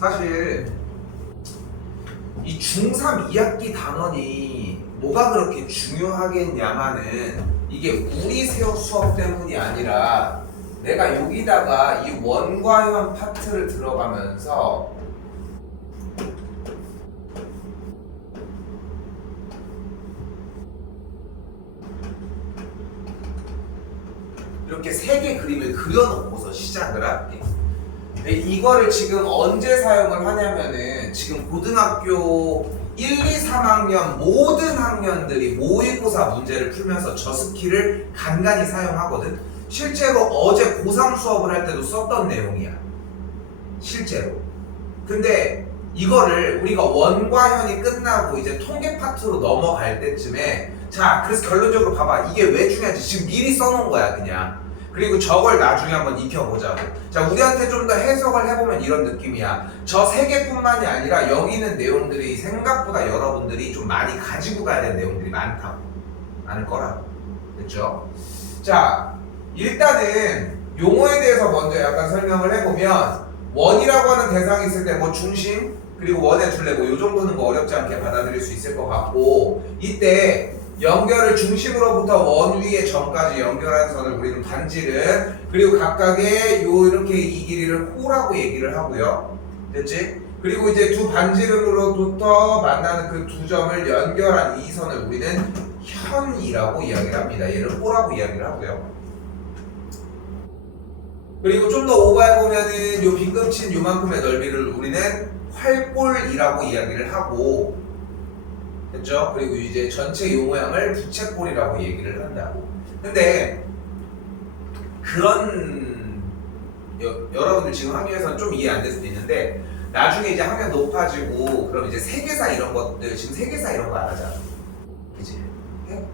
사실 이 중3 2학기 단원이 뭐가 그렇게 중요하겠냐마는 이게 우리 수업 때문이 아니라 내가 여기다가 이 원과 현 파트를 들어가면서 이렇게 세 개 그림을 그려놓고서 시작을 할게. 이거를 지금 언제 사용을 하냐면은 지금 고등학교 1, 2, 3학년 모든 학년들이 모의고사 문제를 풀면서 저 스킬을 간간히 사용하거든. 실제로 어제 고3 수업을 할 때도 썼던 내용이야. 실제로. 근데 이거를 우리가 원과 현이 끝나고 이제 통계 파트로 넘어갈 때쯤에 자, 그래서 결론적으로 봐봐. 이게 왜 중요한지 지금 미리 써놓은 거야, 그냥. 그리고 저걸 나중에 한번 익혀보자고. 자, 우리한테 좀 더 해석을 해보면 이런 느낌이야. 저 세 개뿐만이 아니라 여기 있는 내용들이 생각보다 여러분들이 좀 많이 가지고 가야 되는 내용들이 많다고. 많을 거라고. 됐죠? 자, 일단은 용어에 대해서 먼저 약간 설명을 해보면 원이라고 하는 대상이 있을 때 뭐 중심 그리고 원의 둘레 뭐 요 정도는 뭐 어렵지 않게 받아들일 수 있을 것 같고 이때 연결을 중심으로부터 원 위의 점까지 연결하는 선을 우리는 반지름 그리고 각각의 요 이렇게 이 길이를 호라고 얘기를 하고요. 됐지? 그리고 이제 두 반지름으로부터 만나는 그 두 점을 연결한 이 선을 우리는 현이라고 이야기를 합니다. 얘를 호라고 이야기를 하고요. 그리고 좀 더 오버해보면은 요 빈금친 요만큼의 넓이를 우리는 활골이라고 이야기를 하고 됐죠? 그리고 이제 전체 요 모양을 부채꼴이라고 얘기를 한다고. 근데 그런 여러분들 지금 학교에서는 좀 이해 안 될 수도 있는데 나중에 이제 학년 높아지고 그럼 이제 세계사 이런 것들 지금 세계사 이런 거 안 하잖아. 그치? 해?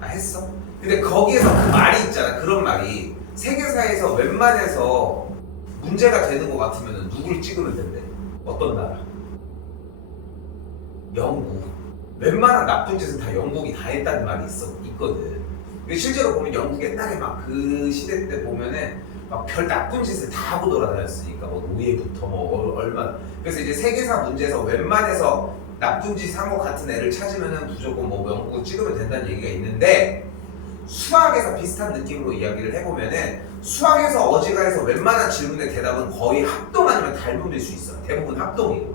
아 했어? 근데 거기에서 그 말이 있잖아. 그런 말이 세계사에서 웬만해서 문제가 되는 것 같으면 누굴 찍으면 된대? 어떤 나라? 영국. 웬만한 나쁜 짓은 다 영국이 다 했다는 말이 있거든. 실제로 보면 영국 옛날에 막 그 시대 때 보면은 막 별 나쁜 짓을 다 하고 돌아다녔으니까 뭐 노예부터 뭐 얼마나. 그래서 이제 세계사 문제에서 웬만해서 나쁜 짓 한 것 같은 애를 찾으면은 무조건 뭐 영국을 찍으면 된다는 얘기가 있는데 수학에서 비슷한 느낌으로 이야기를 해보면은 수학에서 어지간해서 웬만한 질문의 대답은 거의 합동 아니면 닮음일 수 있어. 대부분 합동이고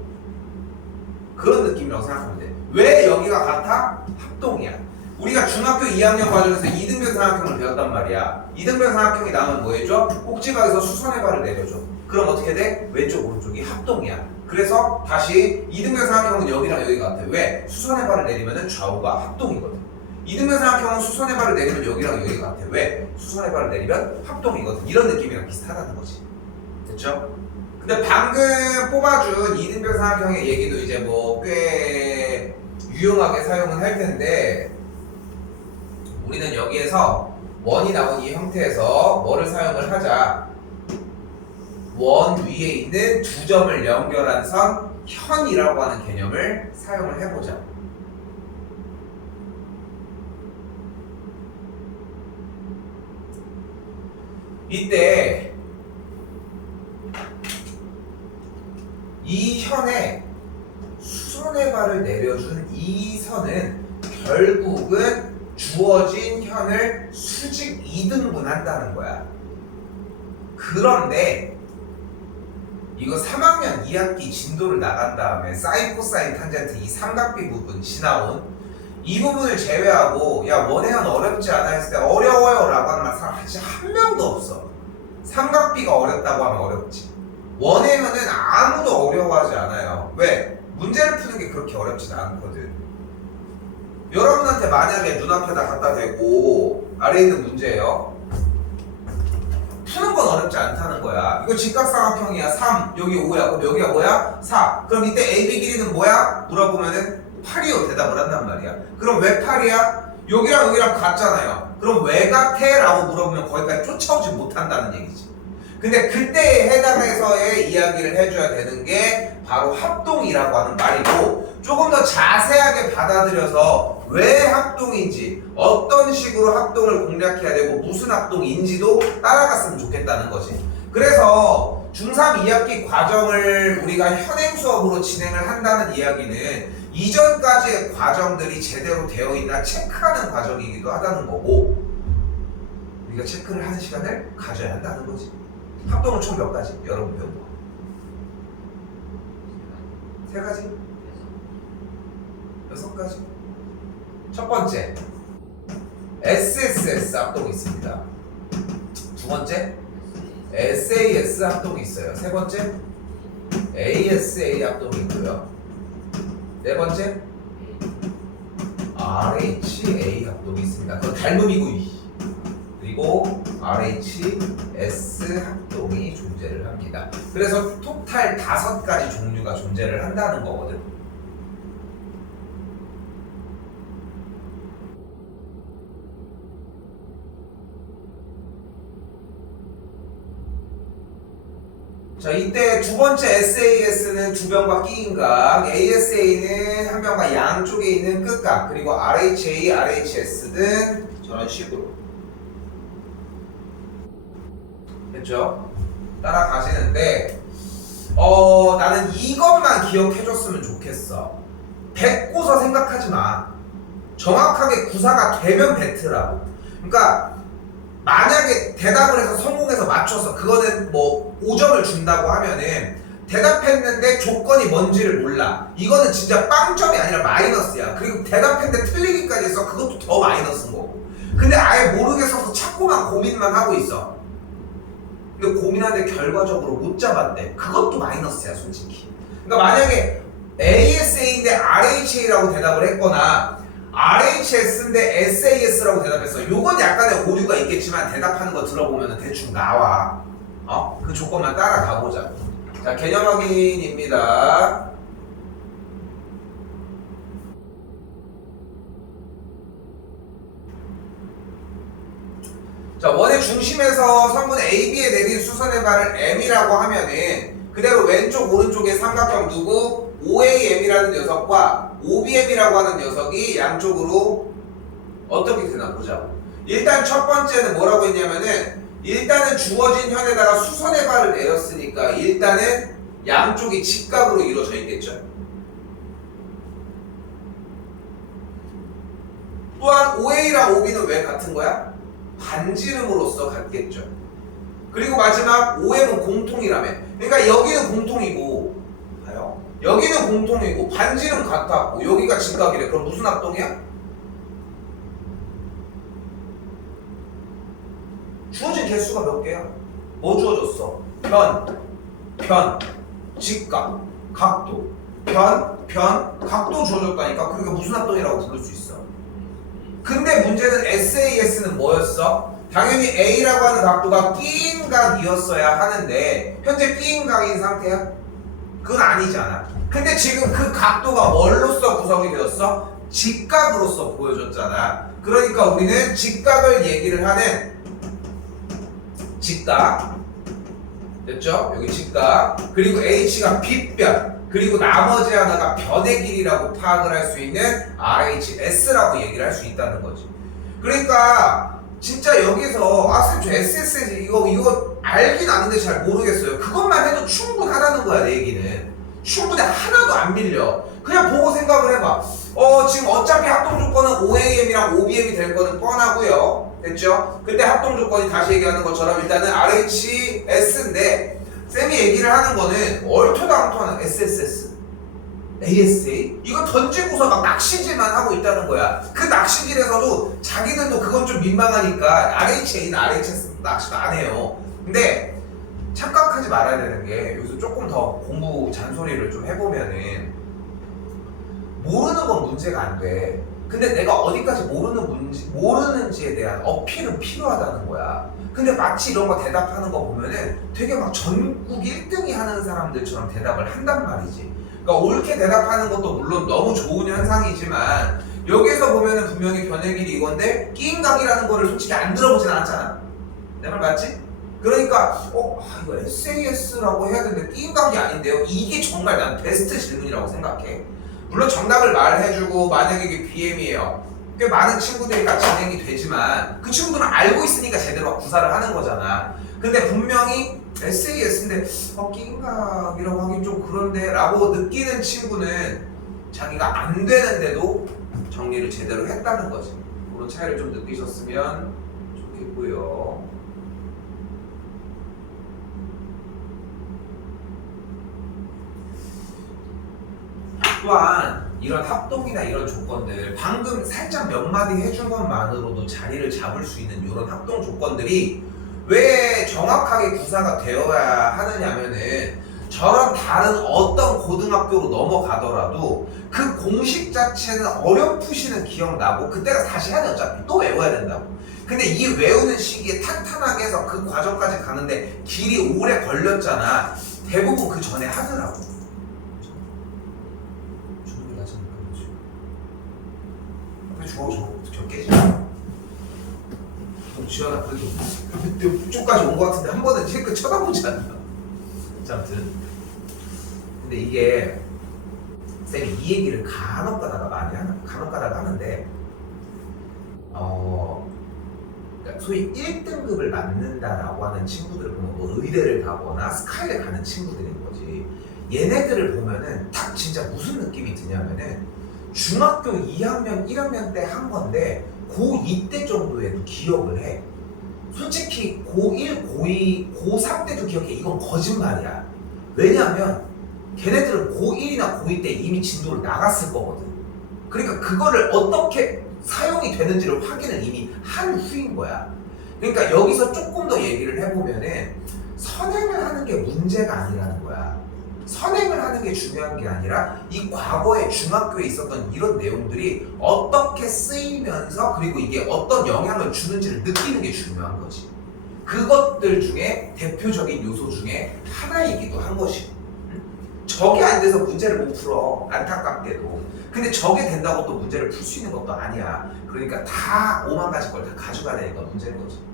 그런 느낌이라고 생각하면 돼. 왜 여기가 같아? 합동이야. 우리가 중학교 2학년 과정에서 이등변 삼각형을 배웠단 말이야. 이등변 삼각형이 나오면 뭐 해줘? 꼭지각에서 수선의 발을 내려줘. 그럼 어떻게 돼? 왼쪽 오른쪽이 합동이야. 그래서 다시 이등변 삼각형은 여기랑 여기가 같아. 왜? 수선의 발을 내리면 좌우가 합동이거든. 이등변 삼각형은 수선의 발을 내리면 여기랑 여기가 같아. 왜? 수선의 발을 내리면 합동이거든. 이런 느낌이랑 비슷하다는 거지. 됐죠? 근데 방금 뽑아준 이등변 삼각형의 얘기도 이제 뭐 꽤 유용하게 사용은 할 텐데 우리는 여기에서 원이 나온 이 형태에서 뭐를 사용을 하자? 원 위에 있는 두 점을 연결한 선 현이라고 하는 개념을 사용을 해보자. 이때 이 현에 수선의 발을 내려준 이 선은 결국은 주어진 현을 수직 2등분 한다는 거야. 그런데 이거 3학년 2학기 진도를 나간 다음에 사인, 코사인, 탄젠트 이 삼각비 부분 지나온 이 부분을 제외하고 야 원해현 어렵지 않아 했을 때 어려워요 라고 하는 사람 사실 한 명도 없어. 삼각비가 어렵다고 하면 어렵지. 원해현은 아무도 어려워하지 않아요. 왜? 문제를 푸는 게 그렇게 어렵진 않거든. 여러분한테 만약에 눈앞에다 갖다 대고 아래에 있는 문제예요. 푸는 건 어렵지 않다는 거야. 이거 직각삼각형이야. 3, 여기 5야. 그럼 여기가 뭐야? 4. 그럼 이때 AB 길이는 뭐야? 물어보면은 8이요 대답을 한단 말이야. 그럼 왜 8이야? 여기랑 여기랑 같잖아요. 그럼 왜 같아? 라고 물어보면 거기까지 쫓아오지 못한다는 얘기지. 근데 그때에 해당해서의 이야기를 해줘야 되는 게 바로 합동이라고 하는 말이고 조금 더 자세하게 받아들여서 왜 합동인지 어떤 식으로 합동을 공략해야 되고 무슨 합동인지도 따라갔으면 좋겠다는 거지. 그래서 중3 2학기 과정을 우리가 현행 수업으로 진행을 한다는 이야기는 이전까지의 과정들이 제대로 되어 있나 체크하는 과정이기도 하다는 거고, 우리가 체크를 하는 시간을 가져야 한다는 거지. 합동은 총 몇 가지? 여러분 배운 거. 세 가지? 6가지? 첫 번째, SSS 합동이 있습니다. 두 번째, SAS 합동이 있어요. 세 번째, ASA 합동이 있고요. 네 번째, RHA 합동이 있습니다. 그건 닮음이고, 그리고 RHS 합동이 존재를 합니다. 그래서 토탈 5가지 종류가 존재를 한다는 거거든. 자, 이때 두 번째 SAS는 두 변과 끼인각, ASA는 한 변과 양쪽에 있는 끝각, 그리고 RHA, RHS는 저런 식으로. 됐죠? 따라가시는데, 나는 이것만 기억해줬으면 좋겠어. 뱉고서 생각하지 마. 정확하게 구사가 되면 뱉으라고. 그러니까 만약에 대답을 해서 성공해서 맞춰서 그거는 뭐 5점을 준다고 하면은 대답했는데 조건이 뭔지를 몰라. 이거는 진짜 빵점이 아니라 마이너스야. 그리고 대답했는데 틀리기까지 해서 그것도 더 마이너스인 거고. 근데 아예 모르겠어서 찾고만 고민만 하고 있어. 근데 고민하는데 결과적으로 못 잡았대. 그것도 마이너스야, 솔직히. 그러니까 만약에 ASA인데 RHA라고 대답을 했거나 RHS인데 SAS라고 대답했어. 요건 약간의 오류가 있겠지만 대답하는 거 들어보면 대충 나와. 그 조건만 따라가 보자. 자, 개념 확인입니다. 자, 원의 중심에서 성분 AB에 내린 수선의 발을 M이라고 하면은 그대로 왼쪽 오른쪽에 삼각형 두고 OAM이라는 녀석과 OBM이라고 하는 녀석이 양쪽으로 어떻게 되나 보자고. 일단 첫 번째는 뭐라고 했냐면은 일단은 주어진 현에다가 수선의 발을 내렸으니까 일단은 양쪽이 직각으로 이루어져 있겠죠. 또한 OA랑 OB는 왜 같은 거야? 반지름으로서 같겠죠. 그리고 마지막 OM은 공통이라며. 그러니까 여기는 공통이고, 봐요. 여기는 공통이고 반지름 같았고 여기가 직각이래. 그럼 무슨 합동이야? 주어진 개수가 몇 개야? 뭐 주어졌어? 편, 직각, 각도, 편, 각도 주어졌다니까. 그러니까 무슨 합동이라고 부를 수 있어? 근데 문제는 SAS는 뭐였어? 당연히 A라고 하는 각도가 끼인 각이었어야 하는데 현재 끼인 각인 상태야? 그건 아니잖아. 근데 지금 그 각도가 뭘로써 구성이 되었어? 직각으로서 보여줬잖아. 그러니까 우리는 직각을 얘기를 하는 직각, 됐죠? 여기 직각, 그리고 H가 빗변, 그리고 나머지 하나가 변의 길이라고 파악을 할 수 있는 RHS라고 얘기를 할 수 있다는 거지. 그러니까 진짜 여기서 쌤 저 SSS 이거 알긴 아는데 잘 모르겠어요. 그것만 해도 충분하다는 거야. 내 얘기는 충분해. 하나도 안 밀려. 그냥 보고 생각을 해봐. 지금 어차피 합동 조건은 OAM이랑 OBM이 될 거는 뻔하고요. 됐죠? 근데 합동 조건이 다시 얘기하는 것처럼 일단은 RHS인데 쌤이 얘기를 하는 거는 얼토당토하는 SSS, ASA 이거 던지고서 막 낚시질만 하고 있다는 거야. 그 낚시질에서도 자기들도 그건 좀 민망하니까 RHA나 RHS 낚시도 안 해요. 근데 착각하지 말아야 되는 게 여기서 조금 더 공부 잔소리를 좀 해보면은 모르는 건 문제가 안 돼. 근데 내가 어디까지 모르는지에 대한 어필은 필요하다는 거야. 근데 마치 이런 거 대답하는 거 보면은 되게 막 전국 1등이 하는 사람들처럼 대답을 한단 말이지. 그러니까 옳게 대답하는 것도 물론 너무 좋은 현상이지만 여기서 보면은 분명히 변의 길이 이건데 끼인각이라는 거를 솔직히 안 들어보진 않았잖아. 내 말 맞지? 그러니까 이거 SAS라고 해야 되는데 끼인각이 아닌데요? 이게 정말 난 베스트 질문이라고 생각해. 물론 정답을 말해주고 만약에 이게 BM이에요. 꽤 많은 친구들이 다 진행이 되지만 그 친구들은 알고 있으니까 제대로 구사를 하는 거잖아. 근데 분명히 SAS인데 끼인각이라고 하긴 좀 그런데 라고 느끼는 친구는 자기가 안 되는데도 정리를 제대로 했다는 거지. 그런 차이를 좀 느끼셨으면 좋겠고요. 또한 이런 합동이나 이런 조건들 방금 살짝 몇 마디 해준 것만으로도 자리를 잡을 수 있는 이런 합동 조건들이 왜 정확하게 구사가 되어야 하느냐면은 저런 다른 어떤 고등학교로 넘어가더라도 그 공식 자체는 어렴풋이는 기억나고 그때가 4시간이 어차피 또 외워야 된다고. 근데 이 외우는 시기에 탄탄하게 해서 그 과정까지 가는데 길이 오래 걸렸잖아. 대부분 그 전에 하더라고. 주먹이 나지 않을까? 저 깨지 마. 지현아, 그래도 이쪽까지 온 것 같은데 한 번은 체크 쳐다보지 않나? 자, 아무튼 근데 이게 쌤이 이 얘기를 간혹 가다가 하는데 그러니까 소위 1등급을 맞는다라고 하는 친구들을 보면 뭐 의대를 가거나 스카이를 가는 친구들인 거지. 얘네들을 보면은 딱 진짜 무슨 느낌이 드냐면은 중학교 2학년, 1학년 때 한 건데 고2 때 정도에도 기억을 해. 솔직히 고1, 고2, 고3 때도 기억해. 이건 거짓말이야. 왜냐하면 걔네들은 고1이나 고2 때 이미 진도를 나갔을 거거든. 그러니까 그거를 어떻게 사용이 되는지를 확인을 이미 한 후인 거야. 그러니까 여기서 조금 더 얘기를 해보면은 선행을 하는 게 문제가 아니라는 거야. 선행을 하는 게 중요한 게 아니라 이 과거에 중학교에 있었던 이런 내용들이 어떻게 쓰이면서 그리고 이게 어떤 영향을 주는지를 느끼는 게 중요한 거지. 그것들 중에 대표적인 요소 중에 하나이기도 한 것이고, 저게 안 돼서 문제를 못 풀어. 안타깝게도. 근데 저게 된다고 또 문제를 풀 수 있는 것도 아니야. 그러니까 다 5만 가지 걸 다 가져가야 되니까 문제인 거지.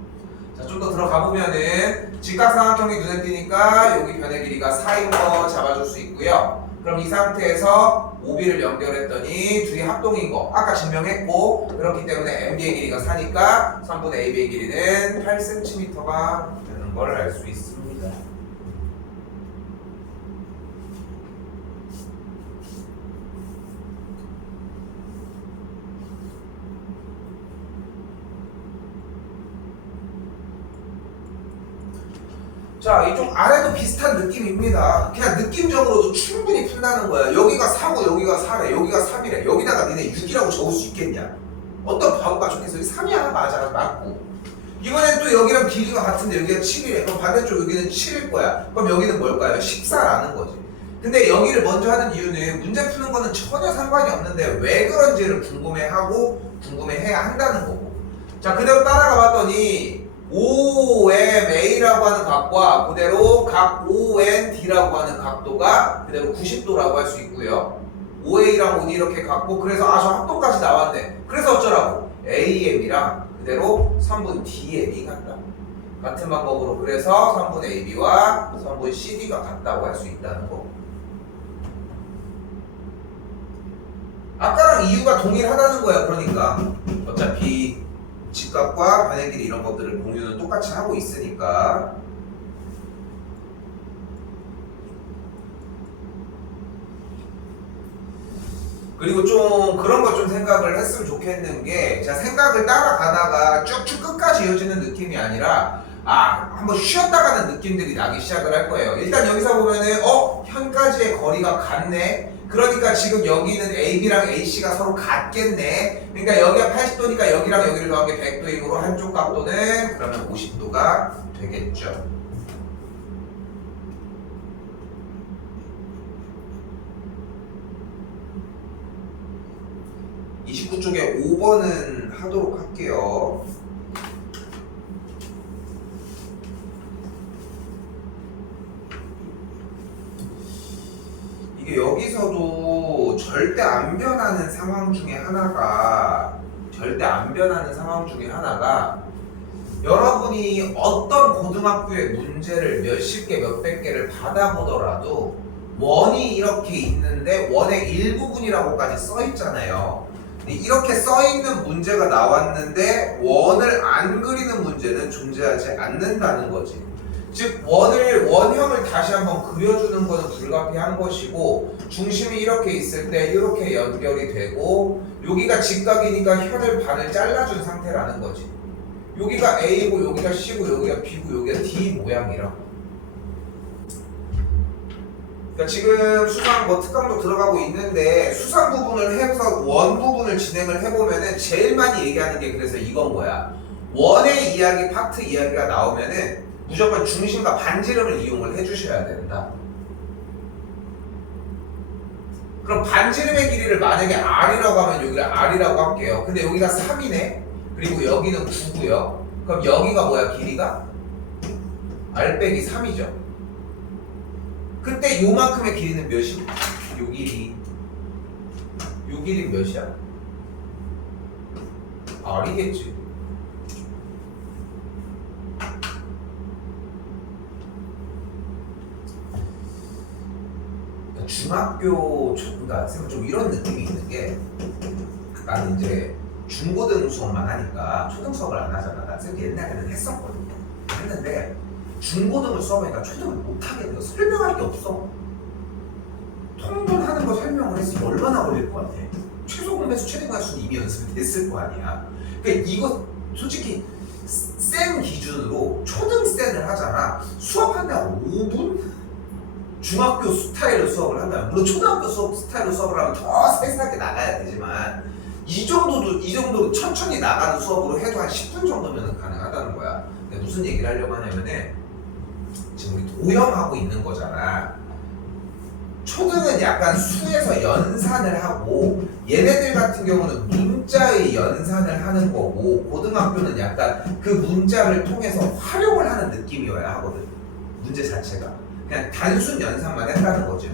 자, 좀 더 들어가 보면은 직각삼각형이 눈에 띄니까 여기 변의 길이가 4인 거 잡아줄 수 있고요. 그럼 이 상태에서 OB를 연결했더니 둘이 합동인 거 아까 증명했고, 그렇기 때문에 MB의 길이가 4니까 3분의 AB의 길이는 8cm가 되는 걸 알 수 있습니다. 자, 이쪽 아래도 비슷한 느낌입니다. 그냥 느낌적으로도 충분히 푼다는 거야. 여기가 4고 여기가 4래, 여기가 3이래. 여기다가 니네 6이라고 적을 수 있겠냐? 어떤 바보가 좋겠어? 3이야, 맞아, 맞고. 이번엔 또 여기랑 길이가 같은데 여기가 7이래. 그럼 반대쪽 여기는 7일 거야. 그럼 여기는 뭘까요? 14라는 거지. 근데 여기를 먼저 하는 이유는 문제 푸는 거는 전혀 상관이 없는데 왜 그런지를 궁금해해야 한다는 거고. 자, 그대로 따라가 봤더니 OMA라고 하는 각과 그대로 각 OND라고 하는 각도가 그대로 90도라고 할 수 있고요. OA랑 OD 이렇게 갖고, 그래서 저 합동까지 나왔네. 그래서 어쩌라고? AM이랑 그대로 3분 DM이 같다. 같은 방법으로 그래서 3분 AB와 3분 CD가 같다고 할 수 있다는 거. 아까랑 이유가 동일하다는 거야. 그러니까 어차피 직각과 변의 길이 이런 것들을 공유는 똑같이 하고 있으니까. 그리고 좀 그런 거 좀 생각을 했으면 좋겠는 게, 자, 생각을 따라가다가 쭉쭉 끝까지 이어지는 느낌이 아니라 한번 쉬었다 가는 느낌들이 나기 시작을 할 거예요. 일단 여기서 보면은 현까지의 거리가 같네. 그러니까 지금 여기는 AB랑 AC가 서로 같겠네. 그러니까 여기가 80도니까 여기랑 여기를 더한 게 100도이므로 한쪽 각도는 그러면 50도가 되겠죠. (29쪽에) 5번은 하도록 할게요. 이게 여기서도 절대 안 변하는 상황 중에 하나가 여러분이 어떤 고등학교의 문제를 몇십 개, 몇백 개를 받아보더라도 원이 이렇게 있는데 원의 일부분이라고까지 써 있잖아요. 이렇게 써 있는 문제가 나왔는데 원을 안 그리는 문제는 존재하지 않는다는 거지. 즉 원형을 다시 한번 그려주는 것은 불가피한 것이고 중심이 이렇게 있을 때 이렇게 연결이 되고 여기가 직각이니까 현을 반을 잘라준 상태라는 거지. 여기가 A고 여기가 C고 여기가 B고 여기가 D 모양이라고. 그러니까 지금 수상 특강도 들어가고 있는데 수상 부분을 해서 원 부분을 진행을 해보면은 제일 많이 얘기하는 게 그래서 이건 거야. 원의 이야기 파트 이야기가 나오면은 무조건 중심과 반지름을 이용을 해주셔야 된다. 그럼 반지름의 길이를 만약에 R이라고 하면 여기를 R이라고 할게요. 근데 여기가 3이네. 그리고 여기는 9고요. 그럼 여기가 뭐야 길이가? R 빼기 3이죠. 그때 요만큼의 길이는 몇이? 요 길이. 요 길이 몇이야? R이겠지. 중학교 그러니까 좀 이런 느낌이 있는 게 나는 이제 중고등 수업만 하니까 초등 수업을 안 하잖아. 나 옛날에는 했었거든. 했는데 중고등을 수업하니까 초등을 못 하게 돼요. 설명할 게 없어. 통분하는 거 설명을 했으면 얼마나 걸릴 것 같아. 최소 공배수 최대 공배수는 이미 연습이 됐을 거 아니야. 그러니까 이거 솔직히 쌤 기준으로 초등 쌤을 하잖아. 수업한다고 5분? 중학교 스타일로 수업을 한다면 물론 초등학교 스타일로 수업을 하면 더 세세하게 나가야 되지만 이 정도로 천천히 나가는 수업으로 해도 한 10분 정도면 가능하다는 거야. 근데 무슨 얘기를 하려고 하냐면은 지금 우리 도형하고 있는 거잖아. 초등은 약간 수에서 연산을 하고 얘네들 같은 경우는 문자의 연산을 하는 거고 고등학교는 약간 그 문자를 통해서 활용을 하는 느낌이어야 하거든. 문제 자체가. 그냥 단순 연산만 했다는 거죠.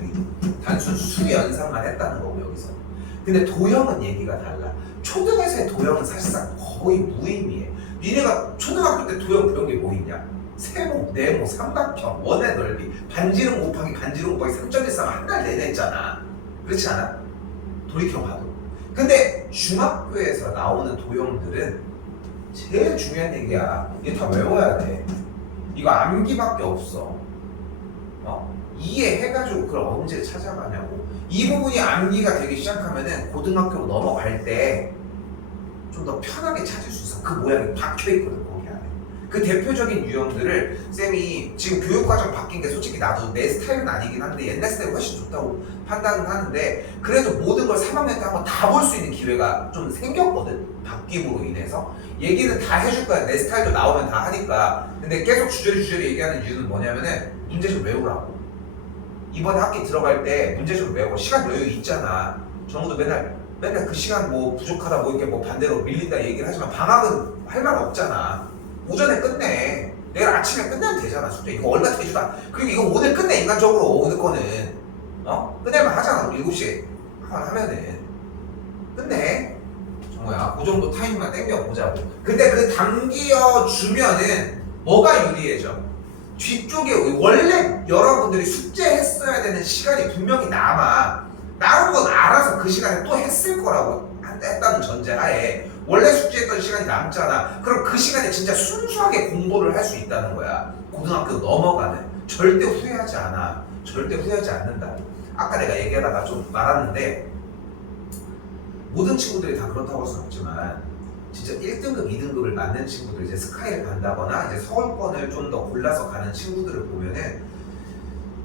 단순 수 연산만 했다는 거고 여기서. 근데 도형은 얘기가 달라. 초등에서의 도형은 사실상 거의 무의미해. 니네가 초등학교 때 도형 배운 게 뭐 있냐? 세모, 네모, 삼각형, 원의 넓이, 반지름 곱하기 반지름 곱하기 3.13 한 달 내내 했잖아. 그렇지 않아? 돌이켜봐도. 근데 중학교에서 나오는 도형들은 제일 중요한 얘기야. 이게 다 외워야 돼. 이거 암기밖에 없어. 이해해가지고 그걸 언제 찾아가냐고. 이 부분이 암기가 되기 시작하면은 고등학교로 넘어갈 때 좀 더 편하게 찾을 수 있어. 그 모양이 박혀있거든 거기 안에. 그 대표적인 유형들을 쌤이 지금 교육과정 바뀐 게 솔직히 나도 내 스타일은 아니긴 한데 옛날 스타일이 훨씬 좋다고 판단은 하는데 그래도 모든 걸 3학년 때 한번 다 볼 수 있는 기회가 좀 생겼거든. 바뀜으로 인해서. 얘기는 다 해줄 거야. 내 스타일도 나오면 다 하니까. 근데 계속 주저리 얘기하는 이유는 뭐냐면은 문제 좀 외우라고. 이번에 학기 들어갈 때 문제 좀 외우고 시간 여유 있잖아. 정우도 맨날 그 시간 뭐 부족하다 뭐 이렇게 뭐 반대로 밀린다 얘기를 하지만 방학은 할 말 없잖아. 오전에 끝내. 내일 아침에 끝내면 되잖아. 진짜 이거 얼마 되지도 않아. 그리고 이거 오늘 끝내 인간적으로 오늘 거는 끝내면 하잖아. 7시에 하면은 끝내. 정우야 그 정도 타임만 땡겨보자고. 근데 그 당기어 주면은 뭐가 유리해져? 뒤쪽에 원래 여러분들이 숙제했어야 되는 시간이 분명히 남은 건 알아서 그 시간에 또 했을 거라고 했다는 전제하에 원래 숙제했던 시간이 남잖아. 그럼 그 시간에 진짜 순수하게 공부를 할 수 있다는 거야. 고등학교 넘어가는. 절대 후회하지 않아. 절대 후회하지 않는다. 아까 내가 얘기하다가 좀 말았는데 모든 친구들이 다 그렇다고 할 수는 없지만 진짜 1등급, 2등급을 맞는 친구들, 이제 스카이를 간다거나 이제 서울권을 좀 더 골라서 가는 친구들을 보면은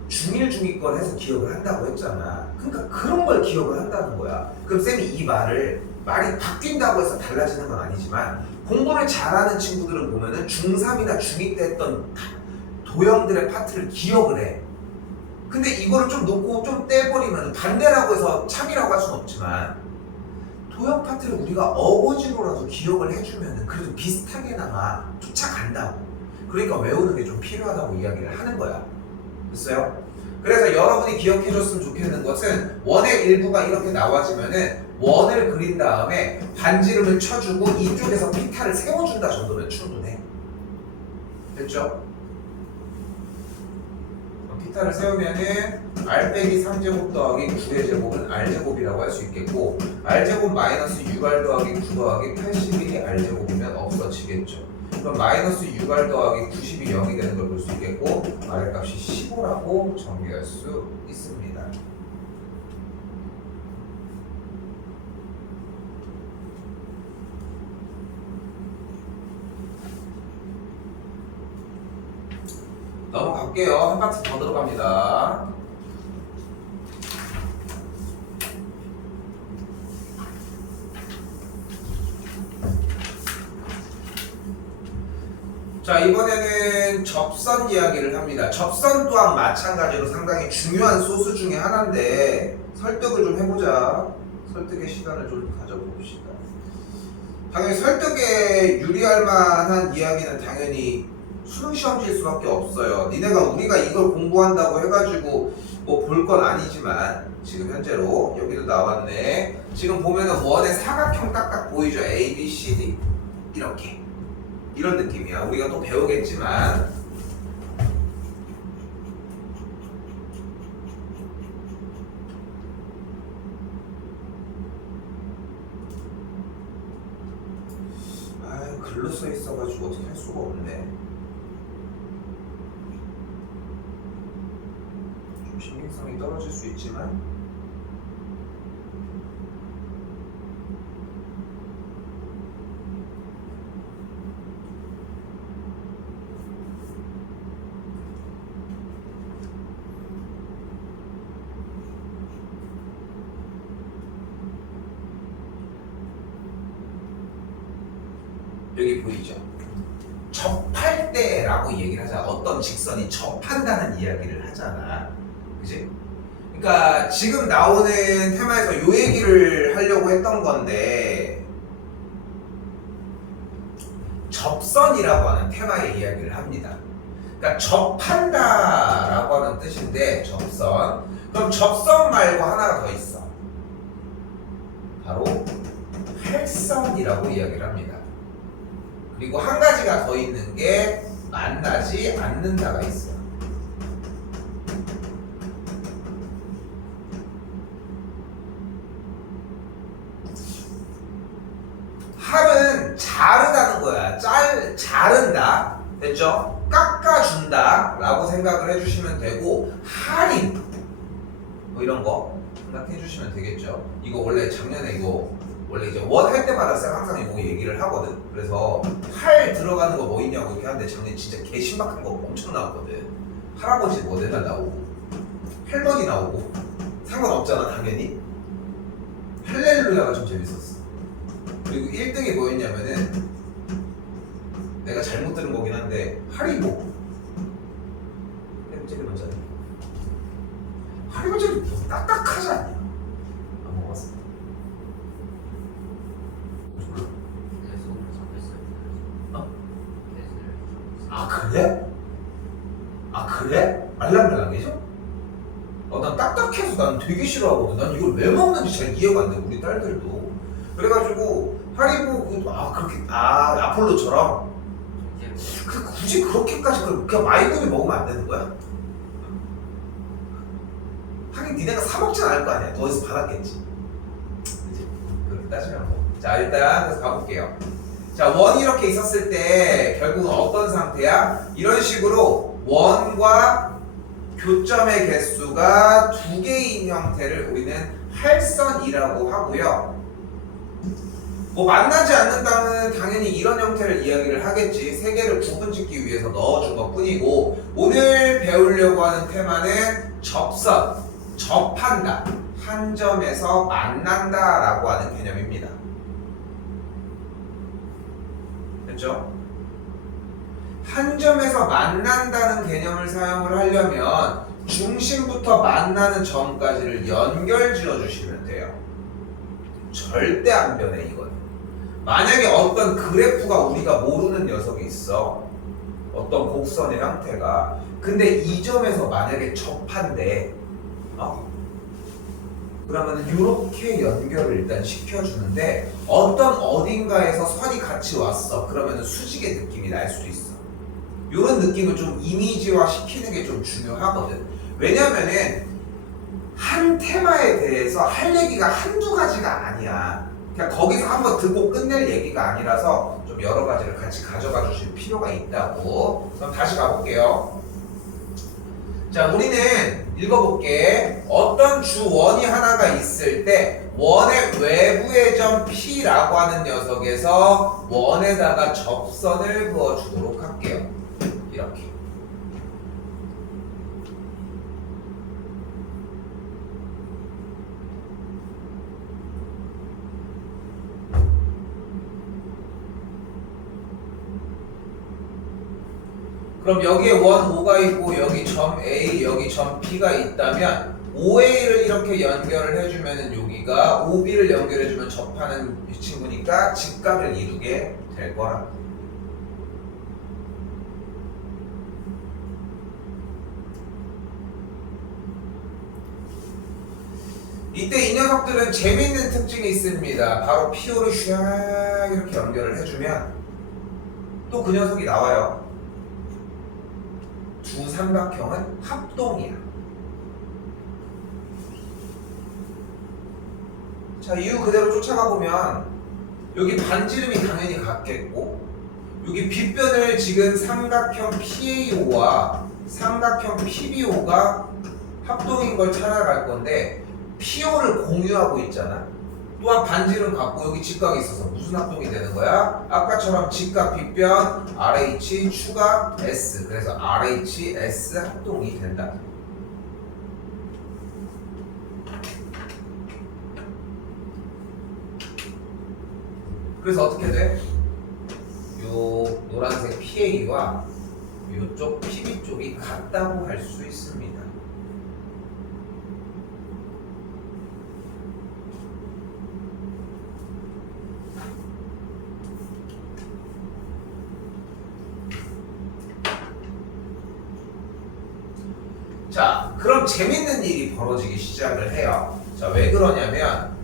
중1, 중2권 해서 기억을 한다고 했잖아. 그러니까 그런 걸 기억을 한다는 거야. 그럼 쌤이 이 말이 바뀐다고 해서 달라지는 건 아니지만 공부를 잘하는 친구들을 보면은 중3이나 중2 때 했던 도형들의 파트를 기억을 해. 근데 이거를 좀 놓고 좀 떼버리면 반대라고 해서 참이라고 할 수는 없지만 도형 파트를 우리가 어거지로라도 기억을 해주면 그래도 비슷하게나마 쫓아간다고. 그러니까 외우는 게 좀 필요하다고 이야기를 하는 거야. 됐어요? 그래서 여러분이 기억해줬으면 좋겠는 것은 원의 일부가 이렇게 나와지면은 원을 그린 다음에 반지름을 쳐주고 이쪽에서 피타를 세워준다 정도면 충분해. 됐죠? 피타를 세우면은 r 빼기 3제곱 더하기 9의 제곱은 r제곱이라고 할 수 있겠고 r제곱 마이너스 6r 더하기 9 더하기 81이 r제곱이면 없어지겠죠. 그럼 마이너스 6R 더하기 90이 0이 되는 걸 볼 수 있겠고 아래값이 15라고 정리할 수 있습니다. 넘어갈게요. 한 파트 더 들어갑니다. 자, 이번에는 접선 이야기를 합니다. 접선 또한 마찬가지로 상당히 중요한 소수 중에 하나인데 설득을 좀 해보자. 설득의 시간을 좀 가져봅시다. 당연히 설득에 유리할 만한 이야기는 당연히 수능 시험지일 수밖에 없어요. 니네가 우리가 이걸 공부한다고 해가지고 뭐 볼 건 아니지만 지금 현재로 여기도 나왔네. 지금 보면은 원의 사각형 딱딱 보이죠? A, B, C, D 이렇게 이런 느낌이야. 우리가 또 배우겠지만 글로 써 있어가지고 어떻게 할 수가 없네. 좀 신빙성이 떨어질 수 있지만 여기 보이죠? 접할 때라고 얘기를 하잖아. 어떤 직선이 접한다는 이야기를 하잖아. 그지? 그러니까 지금 나오는 테마에서 요 얘기를 하려고 했던 건데 접선이라고 하는 테마의 이야기를 합니다. 그러니까 접한다라고 하는 뜻인데 접선. 그럼 접선 말고 하나가 더 있어. 바로 활선이라고 이야기를 합니다. 그리고 한 가지가 더 있는 게 만나지 않는다가 있어요. 할은 자르다는 거야. 자른다. 됐죠? 깎아준다 라고 생각을 해주시면 되고 할인 뭐 이런 거 생각해 주시면 되겠죠. 이거 원래 작년에 이거 원래 이제 원 할 때마다 쌤 항상 이거 얘기를 하거든. 그래서 할 들어가는 거 뭐 있냐고 이렇게 하는데 작년에 진짜 개 신박한 거 엄청 나왔거든. 할아버지 뭐 맨날 나오고 할머니 나오고 상관없잖아 당연히. 할렐루야가 좀 재밌었어. 그리고 1등이 뭐였냐면은 내가 잘못 들은 거긴 한데 하리보. 하리보 먼저 하리보 젤리 좀 딱딱하지 않냐? 안 먹었어. 아 그래? 아 그래? 알랑말랑해져? 난 딱딱해서 난 되게 싫어하거든. 난 이걸 왜 먹는지 잘 이해가 안 돼. 우리 딸들도. 그래가지고 하리보 그렇게 아폴로처럼 굳이 그렇게까지 그냥 마이구미 먹으면 안 되는 거야? 하긴 니네가 사 먹진 않을 거 아니야. 어디서 받았겠지. 그치? 그렇게 따지면 뭐. 자 일단 그래서 가볼게요. 자 원이 이렇게 있었을 때 결국은 어떤 상태야? 이런 식으로 원과 교점의 개수가 두 개인 형태를 우리는 할선이라고 하고요. 뭐 만나지 않는다면 당연히 이런 형태를 이야기를 하겠지. 세 개를 구분짓기 위해서 넣어준 것 뿐이고 오늘 배우려고 하는 테마는 접선, 접한다, 한 점에서 만난다 라고 하는 개념입니다. 됐죠? 한 점에서 만난다는 개념을 사용을 하려면 중심부터 만나는 점까지를 연결 지어 주시면 돼요. 절대 안 변해 이건. 만약에 어떤 그래프가 우리가 모르는 녀석이 있어. 어떤 곡선의 형태가. 근데 이 점에서 만약에 접한대. 그러면 이렇게 연결을 일단 시켜주는데 어떤 어딘가에서 선이 같이 왔어. 그러면 수직의 느낌이 날 수도 있어. 이런 느낌을 좀 이미지화 시키는 게 좀 중요하거든. 왜냐면은 한 테마에 대해서 할 얘기가 한두 가지가 아니야. 그냥 거기서 한번 듣고 끝낼 얘기가 아니라서 좀 좀 여러 가지를 같이 가져가 주실 필요가 있다고. 그럼 다시 가볼게요. 자, 우리는 읽어볼게. 어떤 주 원이 하나가 있을 때 원의 외부의 점 P라고 하는 녀석에서 원에다가 접선을 그어주도록 할게요. 이렇게. 그럼 여기에 원 O가 있고 여기 점 A, 여기 점 P가 있다면 OA를 이렇게 연결을 해주면은 여기가 OB를 연결해주면 접하는 이 친구니까 직각을 이루게 될 거라. 이때 이 녀석들은 재밌는 특징이 있습니다. 바로 PO를 샥 이렇게 연결을 해주면 또 그 녀석이 나와요. 두 삼각형은 합동이야. 자, 이유 그대로 쫓아가 보면 여기 반지름이 당연히 같겠고 여기 빗변을 지금 삼각형 PAO와 삼각형 PBO가 합동인 걸 찾아갈 건데 PO를 공유하고 있잖아. 또한 반지름 같고 여기 직각이 있어서 무슨 합동이 되는 거야? 아까처럼 직각 빗변 RH 추가 S, 그래서 RHS 합동이 된다. 그래서 어떻게 돼? 요 노란색 PA와 요쪽 PB 쪽이 같다고 할 수 있습니다. 자, 그럼 재밌는 일이 벌어지기 시작을 해요. 자, 왜 그러냐면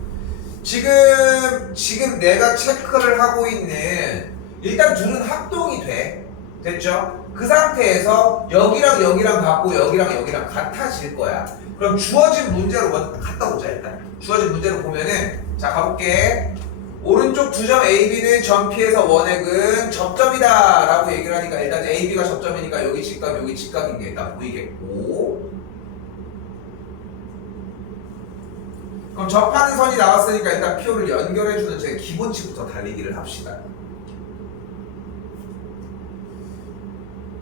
지금 내가 체크를 하고 있는 일단 둘은 합동이 돼. 됐죠? 그 상태에서 여기랑 여기랑 같고 여기랑 여기랑 같아질 거야. 그럼 주어진 문제로 먼저 갔다 오자. 일단 주어진 문제로 보면은 자, 가볼게. 오른쪽 두 점 AB는 점 P에서 원액은 접점이다 라고 얘기를 하니까 일단 AB가 접점이니까 여기 직각인 게 일단 보이겠고, 그럼 접하는 선이 나왔으니까 일단 PO를 연결해주는 제 기본치부터 달리기를 합시다.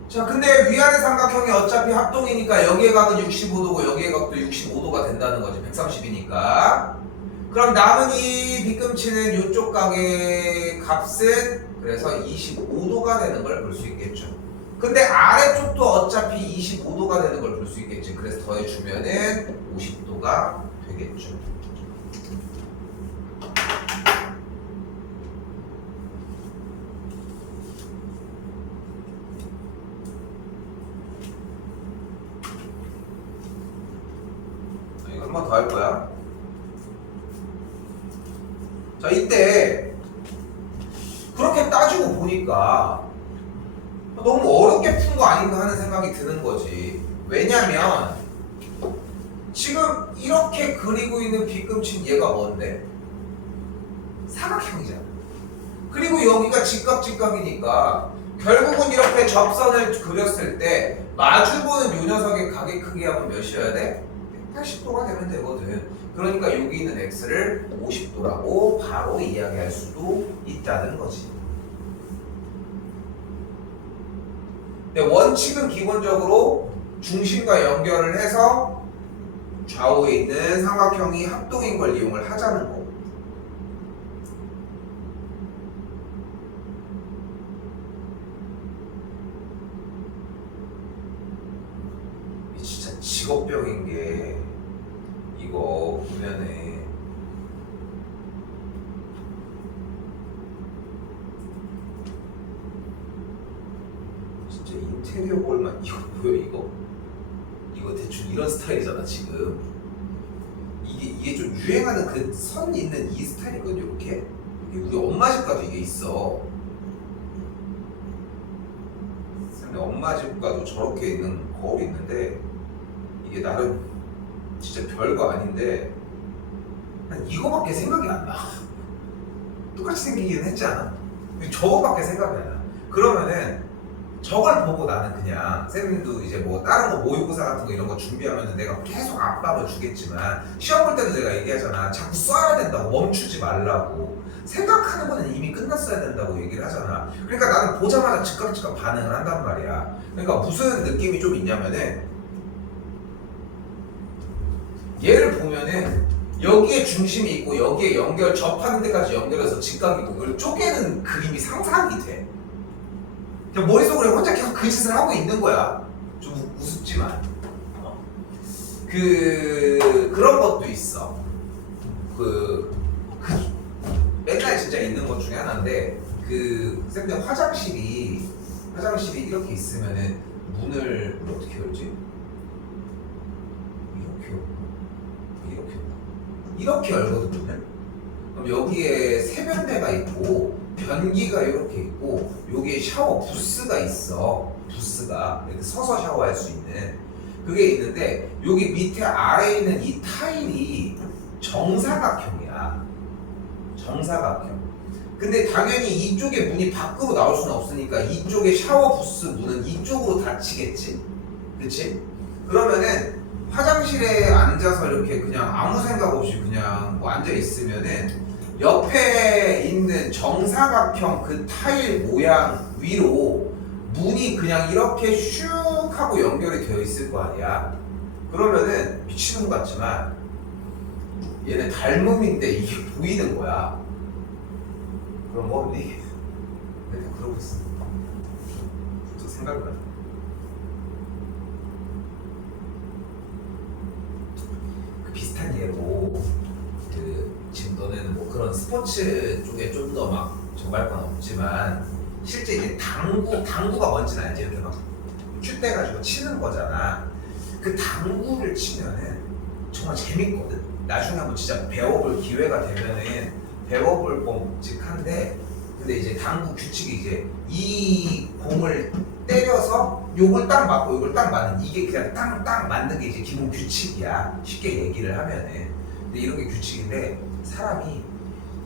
자, 근데 위아래 삼각형이 어차피 합동이니까 여기의 각은 65도고 여기의 각도 65도가 된다는 거지. 130이니까. 그럼 남은 이 빗금치는 이쪽 각의 값은 그래서 25도가 되는 걸 볼 수 있겠죠. 근데 아래쪽도 어차피 25도가 되는 걸 볼 수 있겠지. 그래서 더해주면은 50도가 되겠죠. 이거 한 번 더 할 거야. 자, 이때 그렇게 따지고 보니까 너무 어렵게 푼 거 아닌가 하는 생각이 드는 거지. 왜냐면 지금 이렇게 그리고 있는 빗금치는 얘가 뭔데? 사각형이잖아. 그리고 여기가 직각이니까 결국은 이렇게 접선을 그렸을 때 마주보는 요 녀석의 각의 크기하고 몇이어야 돼? 180도가 되면 되거든. 그러니까 여기 있는 x를 50도라고 바로 이야기할 수도 있다는 거지. 근데 원칙은 기본적으로 중심과 연결을 해서 좌우에 있는 삼각형이 합동인 걸 이용을 하자는 거. 이 진짜 직업병인 게 이거 보면은 진짜 인테리어 볼만 이거 보여 이거? 이거 대충 이런 스타일이잖아 지금. 이게 좀 유행하는 그 선 있는 이 스타일이거든요. 이렇게 우리 엄마 집 가도 이게 있어. 근데 엄마 집 가도 저렇게 있는 거울이 있는데 이게 나름 진짜 별거 아닌데 난 이거밖에 생각이 안 나. 똑같이 생기긴 했지 않아? 저거밖에 생각이 안 나. 그러면은 저걸 보고 나는 그냥 쌤도 이제 뭐 다른 거 모의고사 같은 거 이런 거 준비하면은 내가 계속 압박을 주겠지만 시험 볼 때도 내가 얘기하잖아. 자꾸 쏴야 된다고, 멈추지 말라고. 생각하는 거는 이미 끝났어야 된다고 얘기를 하잖아. 그러니까 나는 보자마자 즉각 반응을 한단 말이야. 그러니까 무슨 느낌이 좀 있냐면은 얘를 보면은 여기에 중심이 있고 여기에 접하는 데까지 연결해서 직각이고 이걸 쪼개는 그림이 상상이 돼. 그냥 머릿속으로 혼자 계속 그 짓을 하고 있는 거야. 좀 우습지만. 그런 것도 있어. 맨날 진짜 있는 것 중에 하나인데, 쌤들 화장실이 이렇게 있으면은 문을 어떻게 열지? 이렇게 열거든요. 그럼 여기에 세면대가 있고 변기가 이렇게 있고 여기에 샤워 부스가 있어. 부스가 이렇게 서서 샤워할 수 있는 그게 있는데 여기 밑에 아래에 있는 이 타일이 정사각형이야. 정사각형. 근데 당연히 이쪽에 문이 밖으로 나올 수는 없으니까 이쪽에 샤워 부스 문은 이쪽으로 닫히겠지? 그치? 그러면은 화장실에 앉아서 이렇게 그냥 아무 생각 없이 그냥 뭐 앉아 있으면은 옆에 있는 정사각형 그 타일 모양 위로 문이 그냥 이렇게 슉 하고 연결이 되어 있을 거 아니야. 그러면은 미친놈 같지만 얘는 닮음인데 이게 보이는 거야. 그럼 뭐 이게 내가 그러고 있어. 또 생각나. 비슷한 예로 지금 너는 뭐 그런 스포츠 쪽에 좀 더 막 정할 건 없지만 실제 이제 당구가 뭔지는 알지? 이렇게 막 큐대 가지고 치는 거잖아. 그 당구를 치면은 정말 재밌거든. 나중에 한번 진짜 배워볼 기회가 되면은 배워볼 법직한데, 근데 이제 당구 규칙이 이제 이 공을 때려서 요걸 딱 맞고 요걸 딱 맞는, 이게 그냥 딱 맞는 게 이제 기본 규칙이야. 쉽게 얘기를 하면은. 근데 이런 게 규칙인데 사람이